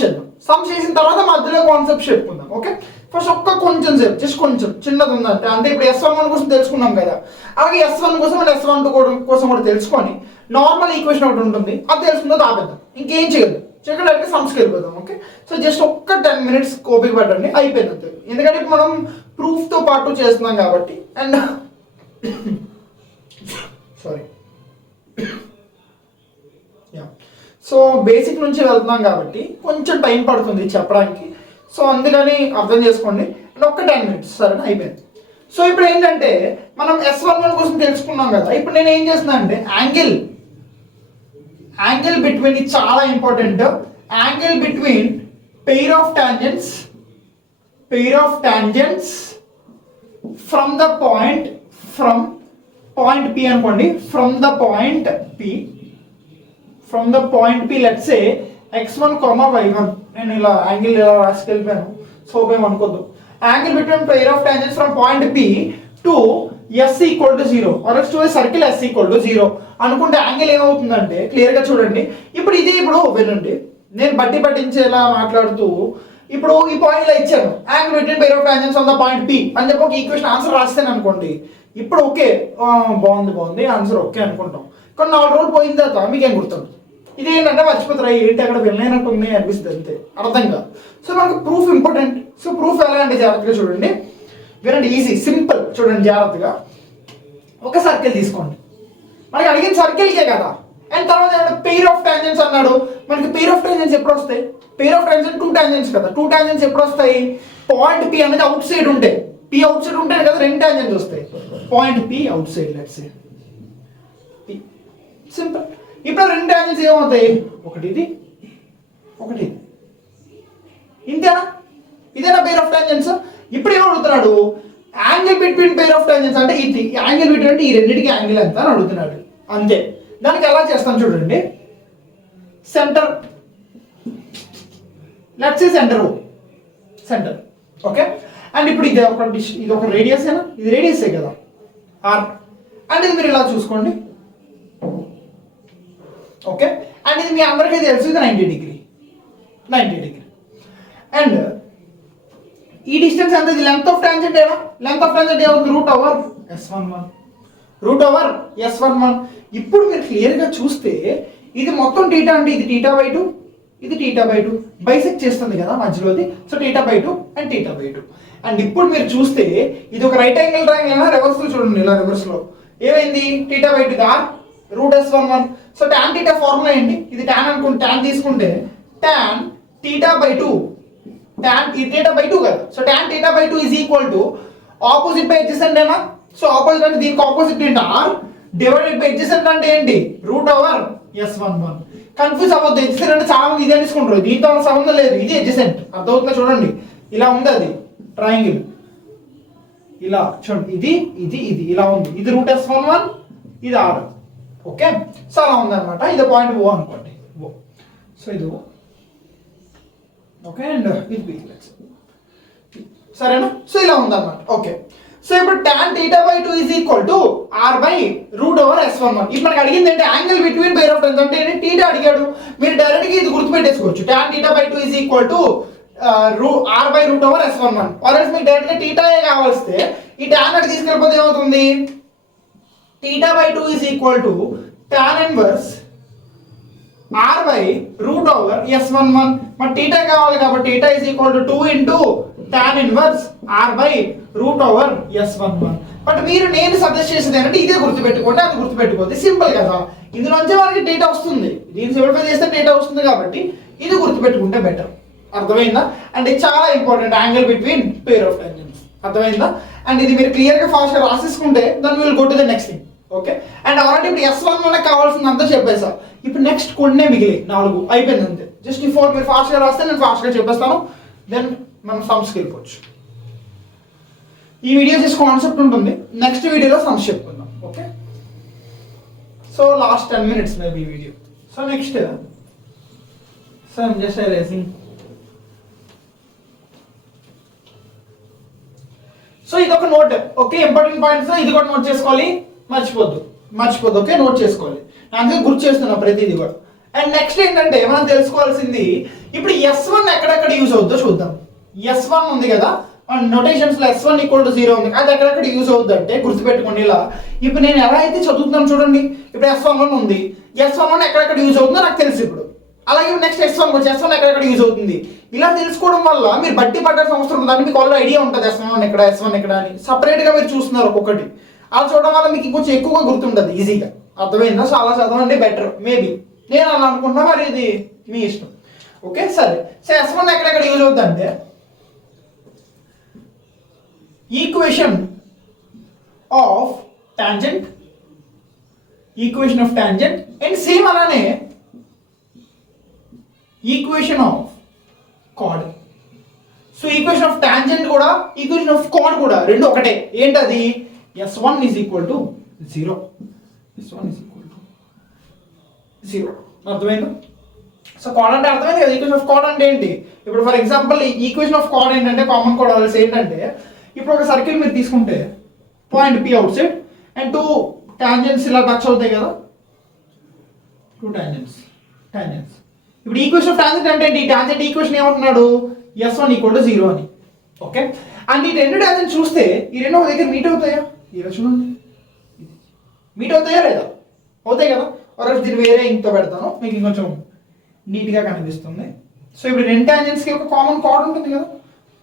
చేసిన తర్వాత మధ్యలో కాన్సెప్ట్ చెప్పుకుందాం. ఓకే, ఫస్ట్ సపోజ్ ఒక్క కొంచెం సేపు జస్ట్ కొంచెం చిన్నది ఉందంటే అంటే ఇప్పుడు S11 కోసం తెలుసుకున్నాం కదా, అలాగే S1 కోసం అండ్ S12 కోసం కూడా తెలుసుకొని నార్మల్ ఈక్వేషన్ ఒకటి ఉంటుంది అది తెలుసుకుందో ఆపేద్దాం, ఇంకేం చేయదు చేయడానికి సమ్స్కి వెళ్ళిపోదాం. ఓకే, సో జస్ట్ ఒక్క 10 minutes ఓపిక పట్టండి, అయిపోయింది అంతే. ఎందుకంటే ఇప్పుడు మనం ప్రూఫ్తో పాటు చేస్తున్నాం కాబట్టి అండ్ సారీ సో బేసిక్ నుంచి వెళ్తున్నాం కాబట్టి కొంచెం టైం పడుతుంది చెప్పడానికి, సో అందుకని అర్థం చేసుకోండి. అండ్ ఒక్క 10 minutes సరేనా, అయిపోయింది. సో ఇప్పుడు ఏంటంటే మనం S11 కోసం తెలుసుకున్నాం కదా, ఇప్పుడు నేను ఏం చేస్తున్నా అంటే యాంగిల్ బిట్వీన్, ఇది చాలా important, angle between pair of tangents from the point P అనుకోండి, from the point P let's say x1, y1. నేను ఇలా యాంగిల్ ఇలా రాసుకెళ్ళిపోయాను, సో ఏమనుకోద్దు. Angle between pair of tangents from point P to S equal to 0 or to circle S equal to 0 అనుకుంటే యాంగిల్ ఏమవుతుందంటే క్లియర్గా చూడండి. ఇప్పుడు వినండి, నేను బట్టి పట్టించేలా మాట్లాడుతూ ఇప్పుడు ఈ పాయింట్ ఇలా ఇచ్చాను, angle between pair of tangents on the point P అని చెప్పి ఒక ఈక్వేషన్ ఆన్సర్ రాస్తాను అనుకోండి. ఇప్పుడు ఓకే బాగుంది ఆన్సర్ ఓకే అనుకుంటాం, కానీ 4 రోజులు పోయిన తర్వాత మీకేం గుర్తుంది, ఇది ఏంటంటే మర్చిపోతారా ఏంటి అక్కడ వెళ్ళినట్టుంది అనిపిస్తుంది అంతే, అర్థంగా. సో మనకు ప్రూఫ్ ఇంపార్టెంట్. సో ప్రూఫ్ ఎలా అంటే జాగ్రత్తగా చూడండి, వినండి, ఈజీ సింపుల్ చూడండి జాగ్రత్తగా. ఒక సర్కిల్ తీసుకోండి, మనకి అడిగిన సర్కిల్కే కదా, అండ్ తర్వాత ఏమంటే పెయిర్ ఆఫ్ టాంజెంట్స్ అన్నాడు. మనకి పెయిర్ ఆఫ్ టాంజెంట్స్ ఎప్పుడు వస్తాయి? పెయిర్ ఆఫ్ టాంజెంట్స్ 2 టాంజెంట్స్ కదా, 2 టాంజెంట్స్ ఎప్పుడు వస్తాయి? పాయింట్ P అనేది అవుట్ సైడ్ ఉంటే, P అవుట్ సైడ్ ఉంటే కదా 2 టాంజెంట్స్ వస్తాయి. Point P out side let's say P, simple. ఇప్పుడు 2 టాంజెంట్స్ ఏమవుతాయి? ఒకటి ఇది, ఇంతేనా? ఇదేనా పెయిర్ ఆఫ్ టాంజెంట్స్? ఇప్పుడు ఏమడుగుతున్నాడు? Angle between pair of tangents అంటే ఇది యాంగిల్ బిట్వీన్ అంటే ఈ రెండింటికి యాంగిల్ ఎంత అని అడుగుతున్నాడు అంతే. దానికి ఎలా చేస్తాను చూడండి, centre let's say centre okay. And ఇప్పుడు ఇది ఒక రేడియస్ ఏనా, ఇది రేడియసే కదా ఆర్, అండ్ ఇది మీరు ఇలా చూసుకోండి ఓకే. అండ్ ఇది మీ అందరికీ తెలుసు ఇది 90 డిగ్రీ. అండ్ ఈ డిస్టెన్స్ ఎంత? ఇది లెంత్ ఆఫ్ టాంజెంట్ ఏనా, లెంత్ ఆఫ్ టాంజెంట్ ఏమవుతుంది? Route over S11. ఇప్పుడు మీరు క్లియర్గా చూస్తే ఇది మొత్తం టీటా అంటే ఇది θ/2, ఇది θ/2 బైసెక్ట్ చేస్తుంది కదా మధ్యలోది, సో θ/2 అండ్ θ/2. అండ్ ఇప్పుడు మీరు చూస్తే ఇది ఒక రైట్ యాంగిల్ ట్రయాంగిల్ అయినా రివర్స్ లో చూడండి, ఇలా రివర్స్ లో ఏమైంది? θ/2 దా root S11. So tan θ formula ఏంటి? ఇది tan అనుకుంటే, tan తీసుకుంటే tan θ/2 కదా, so tan θ/2 is equal to opposite by adjacent ఏనా. సో ఆపోజిట్ అంటే దీనికి ఆపోజిట్ ఏంటి? R డివైడెడ్ బై అడ్జసెంట్ అంటే ఏంటి? Route over S11. కన్ఫ్యూజ్ అవ్వద్దు, అడ్జసెంట్ అంటే చాలా మంది ఇదే తీసుకుంటారు, దీంతో సంబంధం లేదు, ఇది అడ్జసెంట్. అర్థమవుతుందా? చూడండి ఇలా ఉంది అది ట్రయాంగిల్, ఇలా చూడండి, ఇది ఇలా ఉంది, ఇది రూట్ S11, ఇది R ఓకే. సో అలా ఉందన్నమాట. ఇది పాయింట్ O అనుకోండి, సో ఇది ఓకే. అండ్ ఇది B సరేనా. సో ఇలా ఉందన్నమాట ఓకే. సో ఇప్పుడు tan θ/2 is equal to R by root over S11. ఇప్పుడు మనకి అడిగింది అంటే angle between pair of tangents అంటే ఏంటి? θ అడిగాడు. మీరు డైరెక్ట్గా ఇది గుర్తుపెట్టేసుకోవచ్చు, tan θ/2 is equal to R by root over S11. Already మీకు డైరెక్ట్గా θ కావాల్స్తే ఈ tan అటు తీసుకెళ్ళిపోతే ఏమవుతుంది? θ/2 is equal to tan inverse R by root over S11. మన θ కావాలి కాబట్టి θ is equal to 2 into tan inverse R by root over S11. But నేను సజెస్ట్ చేసేది ఏంటంటే ఇదే గుర్తుపెట్టుకోండి, అది గుర్తుపెట్టుకోండి, సింపుల్ కదా. ఇందులోంచి మనకి డేటా వస్తుంది, దీన్ని సింప్లిఫై చేస్తే డేటా వస్తుంది కాబట్టి ఇది గుర్తుపెట్టుకుంటే బెటర్. అర్థమైందా? అంటే చాలా important angle between pair of tangents. అర్థమైందా? అండ్ ఇది మీరు క్లియర్గా ఫాస్ట్గా రాసేసుకుంటే దాన్ని will go to the next thing okay. And already ఇప్పుడు S11 కావాల్సింది అంతా చెప్పేసా. ఇప్పుడు నెక్స్ట్ కొన్నే మిగిలి 4 అయిపోయింది అంతే. జస్ట్ ఈ 4 మీరు ఫాస్ట్గా రాస్తే నేను ఫాస్ట్గా చెప్పేస్తాను, దెన్ మనం సమ్స్కి వెళ్ళిపోవచ్చు. ఈ వీడియో చేసే కాన్సెప్ట్ ఉంటుంది, నెక్స్ట్ వీడియోలో సమ్స్ చెప్పుకుందాం okay. So last 10 minutes maybe ఈ వీడియో. So next just erasing. So ఇది ఒక నోట్ ఓకే, ఇంపార్టెంట్ పాయింట్స్ ఇది కూడా నోట్ చేసుకోవాలి, మర్చిపోద్దు ఓకే, నోట్ చేసుకోవాలి. అందుకే గుర్తు చేస్తున్నా ప్రతిదీ కూడా. అండ్ నెక్స్ట్ ఏంటంటే మనం తెలుసుకోవాల్సింది ఇప్పుడు S1 ఎక్కడెక్కడ యూజ్ అవుతుందో చూద్దాం. S1 ఉంది కదా, నోటేషన్స్ లో S1 ఈక్వల్ టు 0 ఉంది. అది ఎక్కడెక్కడ యూజ్ అవుతుంది అంటే గుర్తుపెట్టుకోండి ఇలా. ఇప్పుడు నేను ఎలా అయితే చదువుతున్నాను చూడండి, ఇప్పుడు S11 ఉంది, S11 ఎక్కడెక్కడ యూజ్ అవుతుందో నాకు తెలుసు ఇప్పుడు. అలాగే నెక్స్ట్ S1 వచ్చి S1 ఎక్కడెక్కడ యూజ్ అవుతుంది. ఇలా తెలుసుకోవడం వల్ల మీరు బట్టి పట్టాల్సిన అవసరం ఉందని మీకు ఆల్రెడీ ఐడియా ఉంటుంది. S1 ఎక్కడ అని సపరేట్గా మీరు చూస్తున్నారు ఒక్కొక్కటి. అలా చూడడం వల్ల మీకు ఇంకొంచెం ఎక్కువగా గుర్తుంటుంది ఈజీగా. అర్థమైందా? సో అలా చదవండి బెటర్. మేబీ నేను అలా అనుకుంటున్నా, మరి ఇది మీ ఇష్టం. ఓకే సరే. సో S1 ఎక్కడెక్కడ యూజ్ అవుతుంది అంటే equation of tangent and same అలానే equation of chord. So equation of tangent కూడా ఈక్వేషన్ ఆఫ్ కార్డ్ కూడా రెండు ఒకటే. ఏంటది? S1 is equal to 0. S1 is equal to 0. అర్థమైందా? సో కార్డ్ అంటే అర్థమైంది కదా. ఈక్వేషన్ ఆఫ్ కార్డ్ అంటే ఏంటి? ఇప్పుడు for example equation of card ఏంటంటే కామన్ కోడ్ అవర్స్ ఏంటంటే, ఇప్పుడు ఒక సర్కిల్ మీరు తీసుకుంటే point P out side and 2 tangents ఇలా టచ్ అవుతాయి కదా, 2 టాంజెంట్స్. ఇప్పుడు ఈక్వేషన్ ఆఫ్ టాంజెంట్ అంటే ఏంటి? టాంజెంట్ ఈక్వేషన్ ఏమంటున్నాడు? S1 ఈక్వల్ టు 0 అని. ఓకే, అండ్ ఈ రెండు టాంజెంట్ చూస్తే ఈ రెండు ఒక దగ్గర మీట్ అవుతాయా? ఇలా చూడండి, మీట్ అవుతాయా లేదా? అవుతాయి కదా. ఒక దీన్ని వేరే ఇంకతో పెడతాను, మీకు ఇంకొంచెం నీట్గా కనిపిస్తుంది. సో ఇప్పుడు రెండు టాంజెంట్స్కి ఒక కామన్ కార్డ్ ఉంటుంది కదా,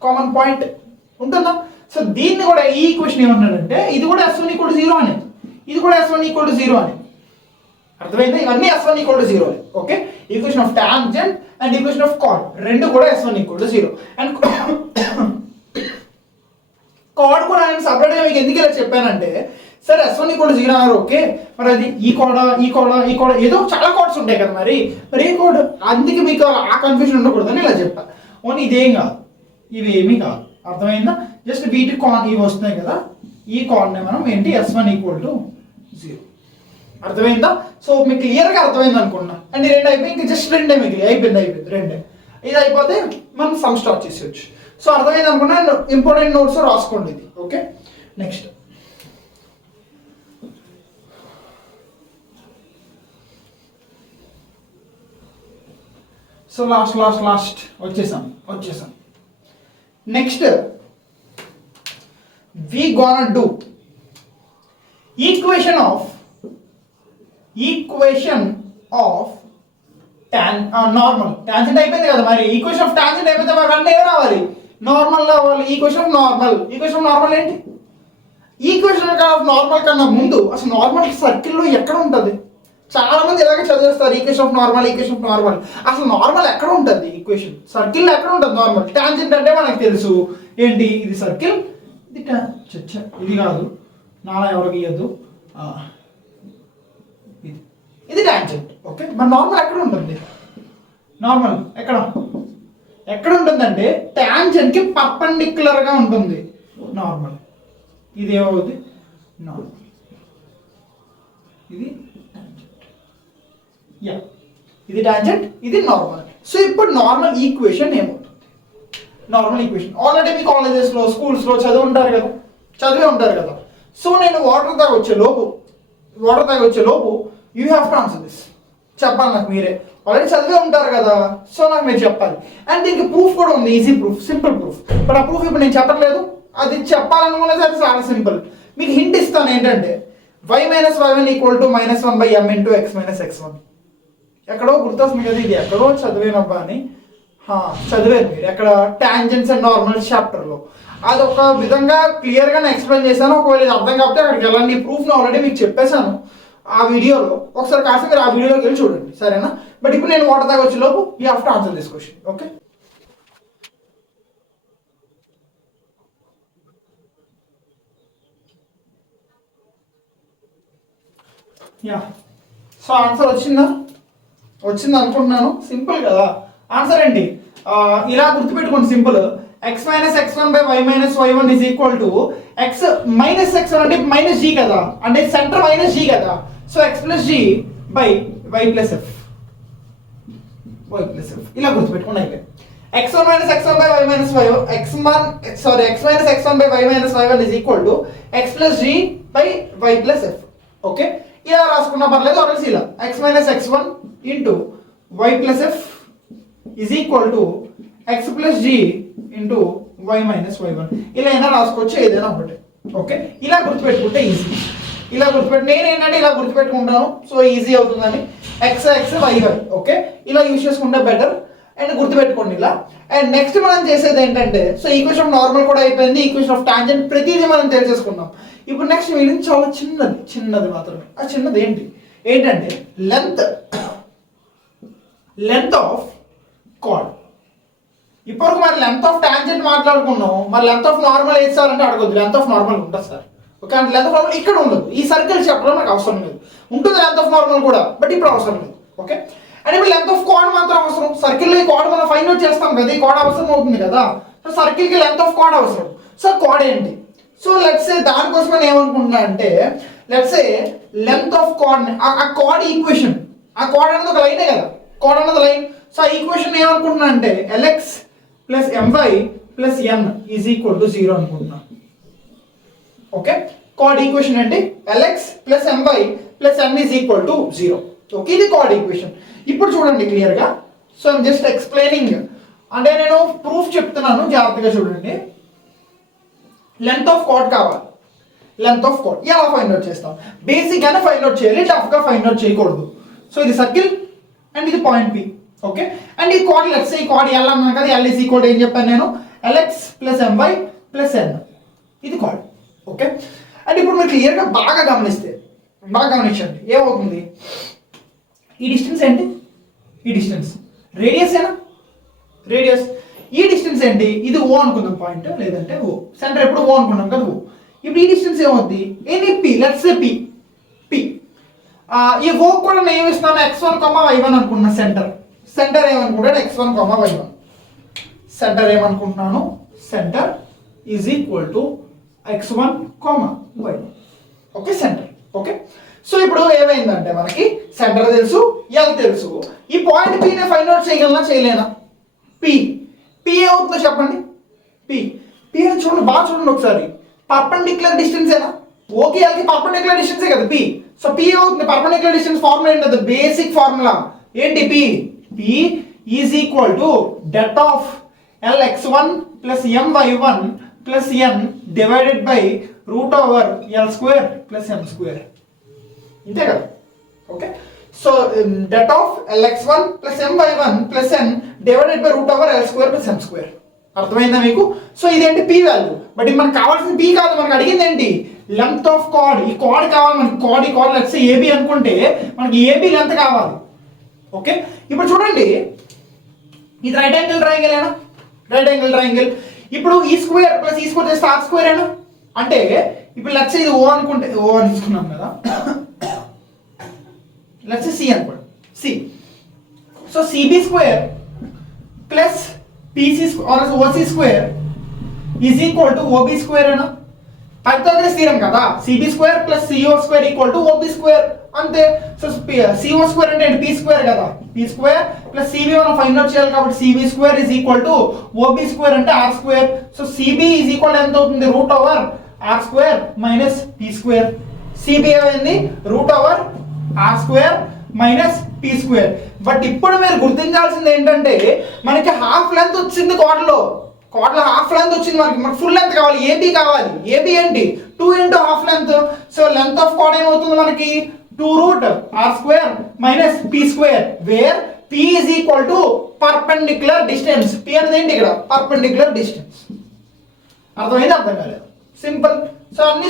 కామన్ పాయింట్ ఉంటుందా? సో దీన్ని కూడా ఈ ఈక్వేషన్ ఏమన్నాడంటే ఇది కూడా S1 ఈక్వల్ టు 0 అని, ఇది కూడా S1 ఈక్వల్ టు 0 అని. అర్థమైందా? ఇవన్నీ S1 equal to 0. Okay, equation of tangent and equation of card రెండు కూడా S1 equal to 0. And card కూడా నేను సపరేట్గా మీకు ఎందుకు ఇలా చెప్పానంటే, సరే S1 ఈక్వల్ టు 0 అన్నారు. ఓకే, మరి అది ఈ కోడ్ ఏదో చాలా కోడ్స్ ఉంటాయి కదా, మరి ఏ కోడ్? అందుకే మీకు ఆ కన్ఫ్యూజన్ ఉండకూడదని ఇలా చెప్పా. ఓన్లీ ఇదేం కాదు, ఇవి ఏమీ కాదు. అర్థమైందా? జస్ట్ వీటి కాన్ ఇవి వస్తున్నాయి కదా, ఈ కార్డ్ని మనం ఏంటి S1 ఈక్వల్ టు 0. అర్థమైందా? సో మీకు క్లియర్గా అర్థమైంది అనుకున్నా. అండ్ రెండు అయిపోయి ఇంకా జస్ట్ రెండే మిగిలి, అయిపోయింది రెండే. ఇది అయిపోతే మనం సమ్ స్టార్ట్ చేసేయచ్చు. సో అర్థమైంది అనుకున్నా. ఇంపార్టెంట్ నోట్స్ రాసుకోండి ఇది. ఓకే, నెక్స్ట్ సో లాస్ట్ వచ్చేసాం. Next we gonna do equation of normal tangent అయిపోయింది కదా. మరి ఈక్వేషన్ ఆఫ్ టాంజెంట్ అయిపోతే మరి అన్నీ ఏం రావాలి? నార్మల్ రావాలి. ఈక్వేషన్ ఆఫ్ నార్మల్ ఏంటి? ఈక్వేషన్ ఆఫ్ నార్మల్ కన్నా ముందు అసలు నార్మల్ సర్కిల్లో ఎక్కడ ఉంటుంది? చాలా మంది ఇలాగే చదివేస్తారు, ఈక్వేషన్ ఆఫ్ నార్మల్. అసలు నార్మల్ ఎక్కడ ఉంటుంది? ఈక్వేషన్ సర్కిల్లో ఎక్కడ ఉంటుంది నార్మల్? టాంజెంట్ అంటే మనకు తెలుసు ఏంటి, ఇది సర్కిల్, ఇది కాదు, నాలా ఎవరికి ఇవ్వద్దు, ఇది టాంజెంట్. ఓకే, మరి నార్మల్ ఎక్కడ ఉంటుంది? నార్మల్ ఎక్కడ ఉంటుందంటే టాంజెంట్ కి పర్పెండిక్యులర్ గా ఉంటుంది నార్మల్. ఇది ఏమవుతుంది? నార్మల్. ఇది ఇది టాంజెంట్, ఇది నార్మల్. సో ఇప్పుడు నార్మల్ ఈక్వేషన్ ఏమవుతుంది? నార్మల్ ఈక్వేషన్ ఆల్రెడీ మీ కాలేజెస్లో స్కూల్స్లో చదివి ఉంటారు కదా. సో నేను వాటర్ తాగి వచ్చే లోపు you have to answer this. చెప్పాలి నాకు మీరే, ఆల్రెడీ చదివే ఉంటారు కదా. సో నాకు మీరు చెప్పాలి. అండ్ దీనికి ప్రూఫ్ కూడా ఉంది, easy proof, simple proof. But ఆ ప్రూఫ్ ఇప్పుడు నేను చెప్పట్లేదు, అది చెప్పాలనుకునేది అది చాలా సింపుల్. మీకు హింట్ ఇస్తాను ఏంటంటే y - y1 equal to -1/m into x - x1. ఎక్కడో గుర్తొస్తుంది కదా, ఇది ఎక్కడో చదివేనబ్బా అని. చదివారు మీరు ఎక్కడ? టాంజెంట్స్ అండ్ నార్మల్ చాప్టర్లో. అది ఒక విధంగా క్లియర్గా నేను ఎక్స్ప్లెయిన్ చేశాను. ఒకవేళ ఇది అర్థం కాకపోతే అక్కడికి వెళ్ళండి. ఈ ప్రూఫ్ను ఆల్రెడీ మీకు చెప్పేశాను ఆ వీడియోలో. ఒకసారి కాస్త మీరు ఆ వీడియోలోకి వెళ్ళి చూడండి, సరేనా? బట్ ఇప్పుడు నేను వాటర్ తాగి వచ్చే లోపు you have to answer this question. Okay, so answer వచ్చింది అనుకుంటున్నాను. సింపుల్ కదా ఆన్సర్ ఏంటి? ఇలా గుర్తుపెట్టుకోండి, simple. x - x1/y - y1 is equal to x - x1 అంటే మైనస్ g కదా, అంటే సెంటర్ మైనస్ g కదా. So x + g by y + f. ఇలా గుర్తుపెట్టుకోండి. అయితే x1 - x1/y - y1 x - x1/y - y1 is equal to x + g by y + f. Okay, ఇలా రాసుకున్నా పర్లేదు. ఆర్ఎల్స్ ఇలా x - x1 into y + f is equal to x + g into y minus y one ఇలా అయినా రాసుకోవచ్చు, ఏదైనా ఒకటి. ఓకే, ఇలా గుర్తుపెట్టుకుంటే ఈజీ. ఇలా గుర్తుపెట్టి నేను ఏంటంటే ఇలా గుర్తుపెట్టుకుంటాను, సో ఈజీ అవుతుందని. X x y y. Okay, ఇలా యూజ్ చేసుకుంటే బెటర్. అండ్ గుర్తుపెట్టుకోండి ఇలా. అండ్ నెక్స్ట్ మనం చేసేది ఏంటంటే, సో ఈక్వేషన్ ఆఫ్ నార్మల్ కూడా అయిపోయింది, ఈక్వేషన్ ఆఫ్ టాంజెంట్ ప్రతిదీ మనం తెలిసేసుకున్నాం. ఇప్పుడు నెక్స్ట్ మిగిలింది చాలా చిన్నది మాత్రమే. ఆ చిన్నది ఏంటంటే లెంత్ ఆఫ్ కార్డ్. ఇప్పటివరకు మరి లెంత్ ఆఫ్ టాంజెంట్ మాట్లాడుకున్నాం, మరి లెంత్ ఆఫ్ నార్మల్ ఏది సార్ అంటే అడగొద్దు. లెంత్ ఆఫ్ నార్మల్ ఉంటుంది సార్. ఓకే, అంటే లెంత్ ఆఫ్ నార్మల్ ఇక్కడ ఉండదు, ఈ సర్కిల్ చెప్పడం మనకు అవసరం లేదు. ఉంటుంది లెంత్ ఆఫ్ నార్మల్ కూడా, బట్ ఇప్పుడు అవసరం లేదు. ఓకే, అండ్ ఇప్పుడు లెంత్ ఆఫ్ కార్డ్ మాత్రం అవసరం. సర్కిల్లో ఈ కార్డ్ మనం ఫైండ్ అవుట్ చేస్తాం కదా, ఈ కార్డ్ అవసరం అవుతుంది కదా. సో సర్కిల్కి లెంత్ ఆఫ్ కార్డ్ అవసరం. సో కార్డ్ ఏంటి? సో లెట్స్ సే దానికోసం నేను ఏమనుకుంటున్నా అంటే, let's say length of chord, ఆ కార్డ్ ఈక్వేషన్, ఆ కార్డ్ అనేది ఒక లైనే కదా, కార్డ్ అనేది లైన్. సో ఆ ఈక్వేషన్ ఏమనుకుంటున్నా అంటే l x plus m y plus n is equal to 0 అనుకుంటున్నా. ఓకే, కార్డ్ ఈక్వేషన్ అంటే l x plus m y plus n is equal to 0. Okay, ఇది కార్డ్ ఈక్వేషన్. ఇప్పుడు చూడండి క్లియర్గా. సో ఐమ్ జస్ట్ ఎక్స్ప్లెయినింగ్, అంటే నేను ప్రూఫ్ చెప్తున్నాను, జాగ్రత్తగా చూడండి. లెంత్ ఆఫ్ కార్డ్ కావాలి. లెంత్ ఆఫ్ కార్డ్ ఎలా ఫైండ్ అవుట్ చేస్తాం? బేసిక్ గానే ఫైండ్ అవుట్ చేయాలి, టఫ్గా ఫైండ్ అవుట్ చేయకూడదు. సో ఇది సర్కిల్ అండ్ ఇది పాయింట్ పి. ఓకే, అండ్ ఈ కార్డ్ లెట్స్ సే ఈ కార్డ్ ఎల్ అన్నాను కదా, ఎల్ ఈజ్ ఈక్వల్ ఏం చెప్పాను నేను, ఎల్ఎక్స్ ప్లస్ ఎంవై ప్లస్ ఎన్. ఇది కార్డ్. ఓకే, అండ్ ఇప్పుడు మీరు క్లియర్గా బాగా గమనించండి ఏమవుతుంది. ఈ డిస్టెన్స్ ఏంటి? ఈ డిస్టెన్స్ రేడియస్ ఏనా? రేడియస్. ఈ డిస్టెన్స్ ఏంటి? ఇది ఓ అనుకుందాం పాయింట్, లేదంటే ఓ. సెంటర్ ఎప్పుడు ఓ అనుకున్నాం కదా, ఓ. ఇప్పుడు ఈ డిస్టెన్స్ ఏమవుద్ది? Any P, let's say P. ఈ ఓ కూడా నేను ఏమిస్తున్నాను, x1, y1 అనుకుంటున్నా. సెంటర్ ఏమనుకుంటాను, x1, y1. సెంటర్ ఏమనుకుంటున్నాను, centre is equal to x1, y1. Okay, centre. Okay, so ఇప్పుడు ఏమైందంటే మనకి సెంటర్ తెలుసు, ఎల్ తెలుసు. ఈ పాయింట్ పినే ఫైండ్ అవుట్ చేయగలనా, చేయలేనా? పి ఏమవుతుందో చెప్పండి. పి అని చూడండి, బాగా చూడండి ఒకసారి. పర్పెండిక్యులర్ డిస్టెన్స్ ఏనా? ఓకే, ఎల్కి పర్పెండిక్యులర్ డిస్టెన్సే కదా పి. సో పి అవుతుంది. పర్పెండిక్యులర్ డిస్టెన్స్ ఫార్ములా ఏంటది? బేసిక్ ఫార్ములా ఏంటి? P is equal to det of lx1 plus my1 plus n divided by root over l square plus m square. ఇంతే కదా. Okay, so det of lx1 plus my1 plus n divided by root over l square plus m square. అర్థమైందా మీకు? సో ఇదేంటి పి వాల్యూ. బట్ ఇది మనకు కావాల్సిన పి కాదు, మనకు అడిగింది ఏంటి? Length of card. ఈ కార్డ్ కావాలి మనకి. ఈ కార్డ్ లెట్స్ సే ఏబి అనుకుంటే మనకి ఏబి లెంత్ కావాలి. ఓకే, ఇప్పుడు చూడండి, ఇది రైట్ యాంగిల్ ట్రయాంగిల్ ఏనా? Right angle triangle. ఇప్పుడు ఈ స్క్వేర్ ప్లస్ ఈ స్క్వేర్ చేస్తే ఆర్ స్క్వేర్ ఏనా? అంటే ఇప్పుడు లెట్స్ సే ఇది ఓ అనుకుంటే, ఓ అని తీసుకున్నాం కదా, లెట్స్ సే సి అనుకోండి, C. So CB square plus PC or OC square is equal to OB square ఏనా? పైథాగరస్ థీరం కదా, CB square plus CO square equal to OB square. అంతే. సో సిఓ స్క్వేర్ అంటే పి స్క్వేర్ కదా, పి స్క్వేర్ ప్లస్ సిబి మనం ఫైండ్ అవుట్ చేయాలి కాబట్టి CB square is equal to OB square అంటే r square. So CB is equal ఎంత అవుతుంది? Root over r square minus P square. CB ఏమైంది? Root over r square minus P square. But ఇప్పుడు మీరు గుర్తించాల్సింది ఏంటంటే మనకి హాఫ్ లెంత్ వచ్చింది కార్డ్లో హాఫ్ లెంత్ వచ్చింది. మనకి ఫుల్ లెంత్ కావాలి, ఏబి కావాలి. ఏబి ఏంటి? 2 into half length. So length of chord ఏమవుతుంది మనకి? 2 root r square minus P square, where p is equal to perpendicular distance. P అనేది ఏంటి ఇక్కడ? Perpendicular distance. అర్థమైంది? అర్థం కాలేదు? సింపుల్. సో అన్ని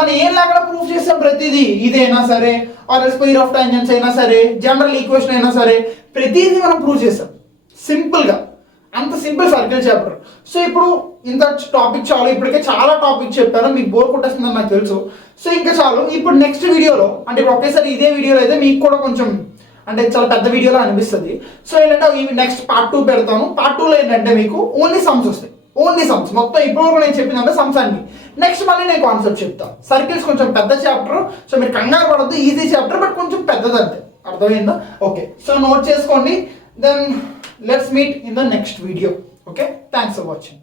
మనం ఏం లేకుండా ప్రూఫ్ చేసాం ప్రతిదీ. ఇదైనా సరే, ఆర్ స్క్వేర్ ఆఫ్ టాంజెంట్స్ అయినా సరే, జనరల్ ఈక్వేషన్ అయినా సరే, ప్రతిదీ మనం ప్రూవ్ చేసాం సింపుల్గా. అంత సింపుల్ సర్కిల్ చాప్టర్. సో ఇప్పుడు ఇంత టాపిక్ చాలు. ఇప్పటికే చాలా టాపిక్ చెప్పాను, మీకు బోర్ కొట్టేస్తుందని నాకు తెలుసు. సో ఇంకా చాలు. ఇప్పుడు నెక్స్ట్ వీడియోలో, అంటే ఇప్పుడు ఒకేసారి ఇదే వీడియోలో అయితే మీకు కూడా కొంచెం అంటే చాలా పెద్ద వీడియోలో అనిపిస్తుంది. సో ఏంటంటే నెక్స్ట్ పార్ట్ 2 పెడతాను. పార్ట్ 2లో ఏంటంటే మీకు ఓన్లీ సమ్స్ వస్తాయి. ఓన్లీ సమ్స్ మొత్తం ఇప్పుడు నేను చెప్పిందంటే సమ్స్ అన్ని. నెక్స్ట్ మళ్ళీ నేను కాన్సెప్ట్ చెప్తాను. సర్కిల్స్ కొంచెం పెద్ద చాప్టర్, సో మీరు కంగారు పడద్దు, ఈజీ చాప్టర్, బట్ కొంచెం పెద్దదంతే. అర్థమైందా? ఓకే, సో నోట్ చేసుకోండి. Then let's meet in the next video. Okay, thanks for watching.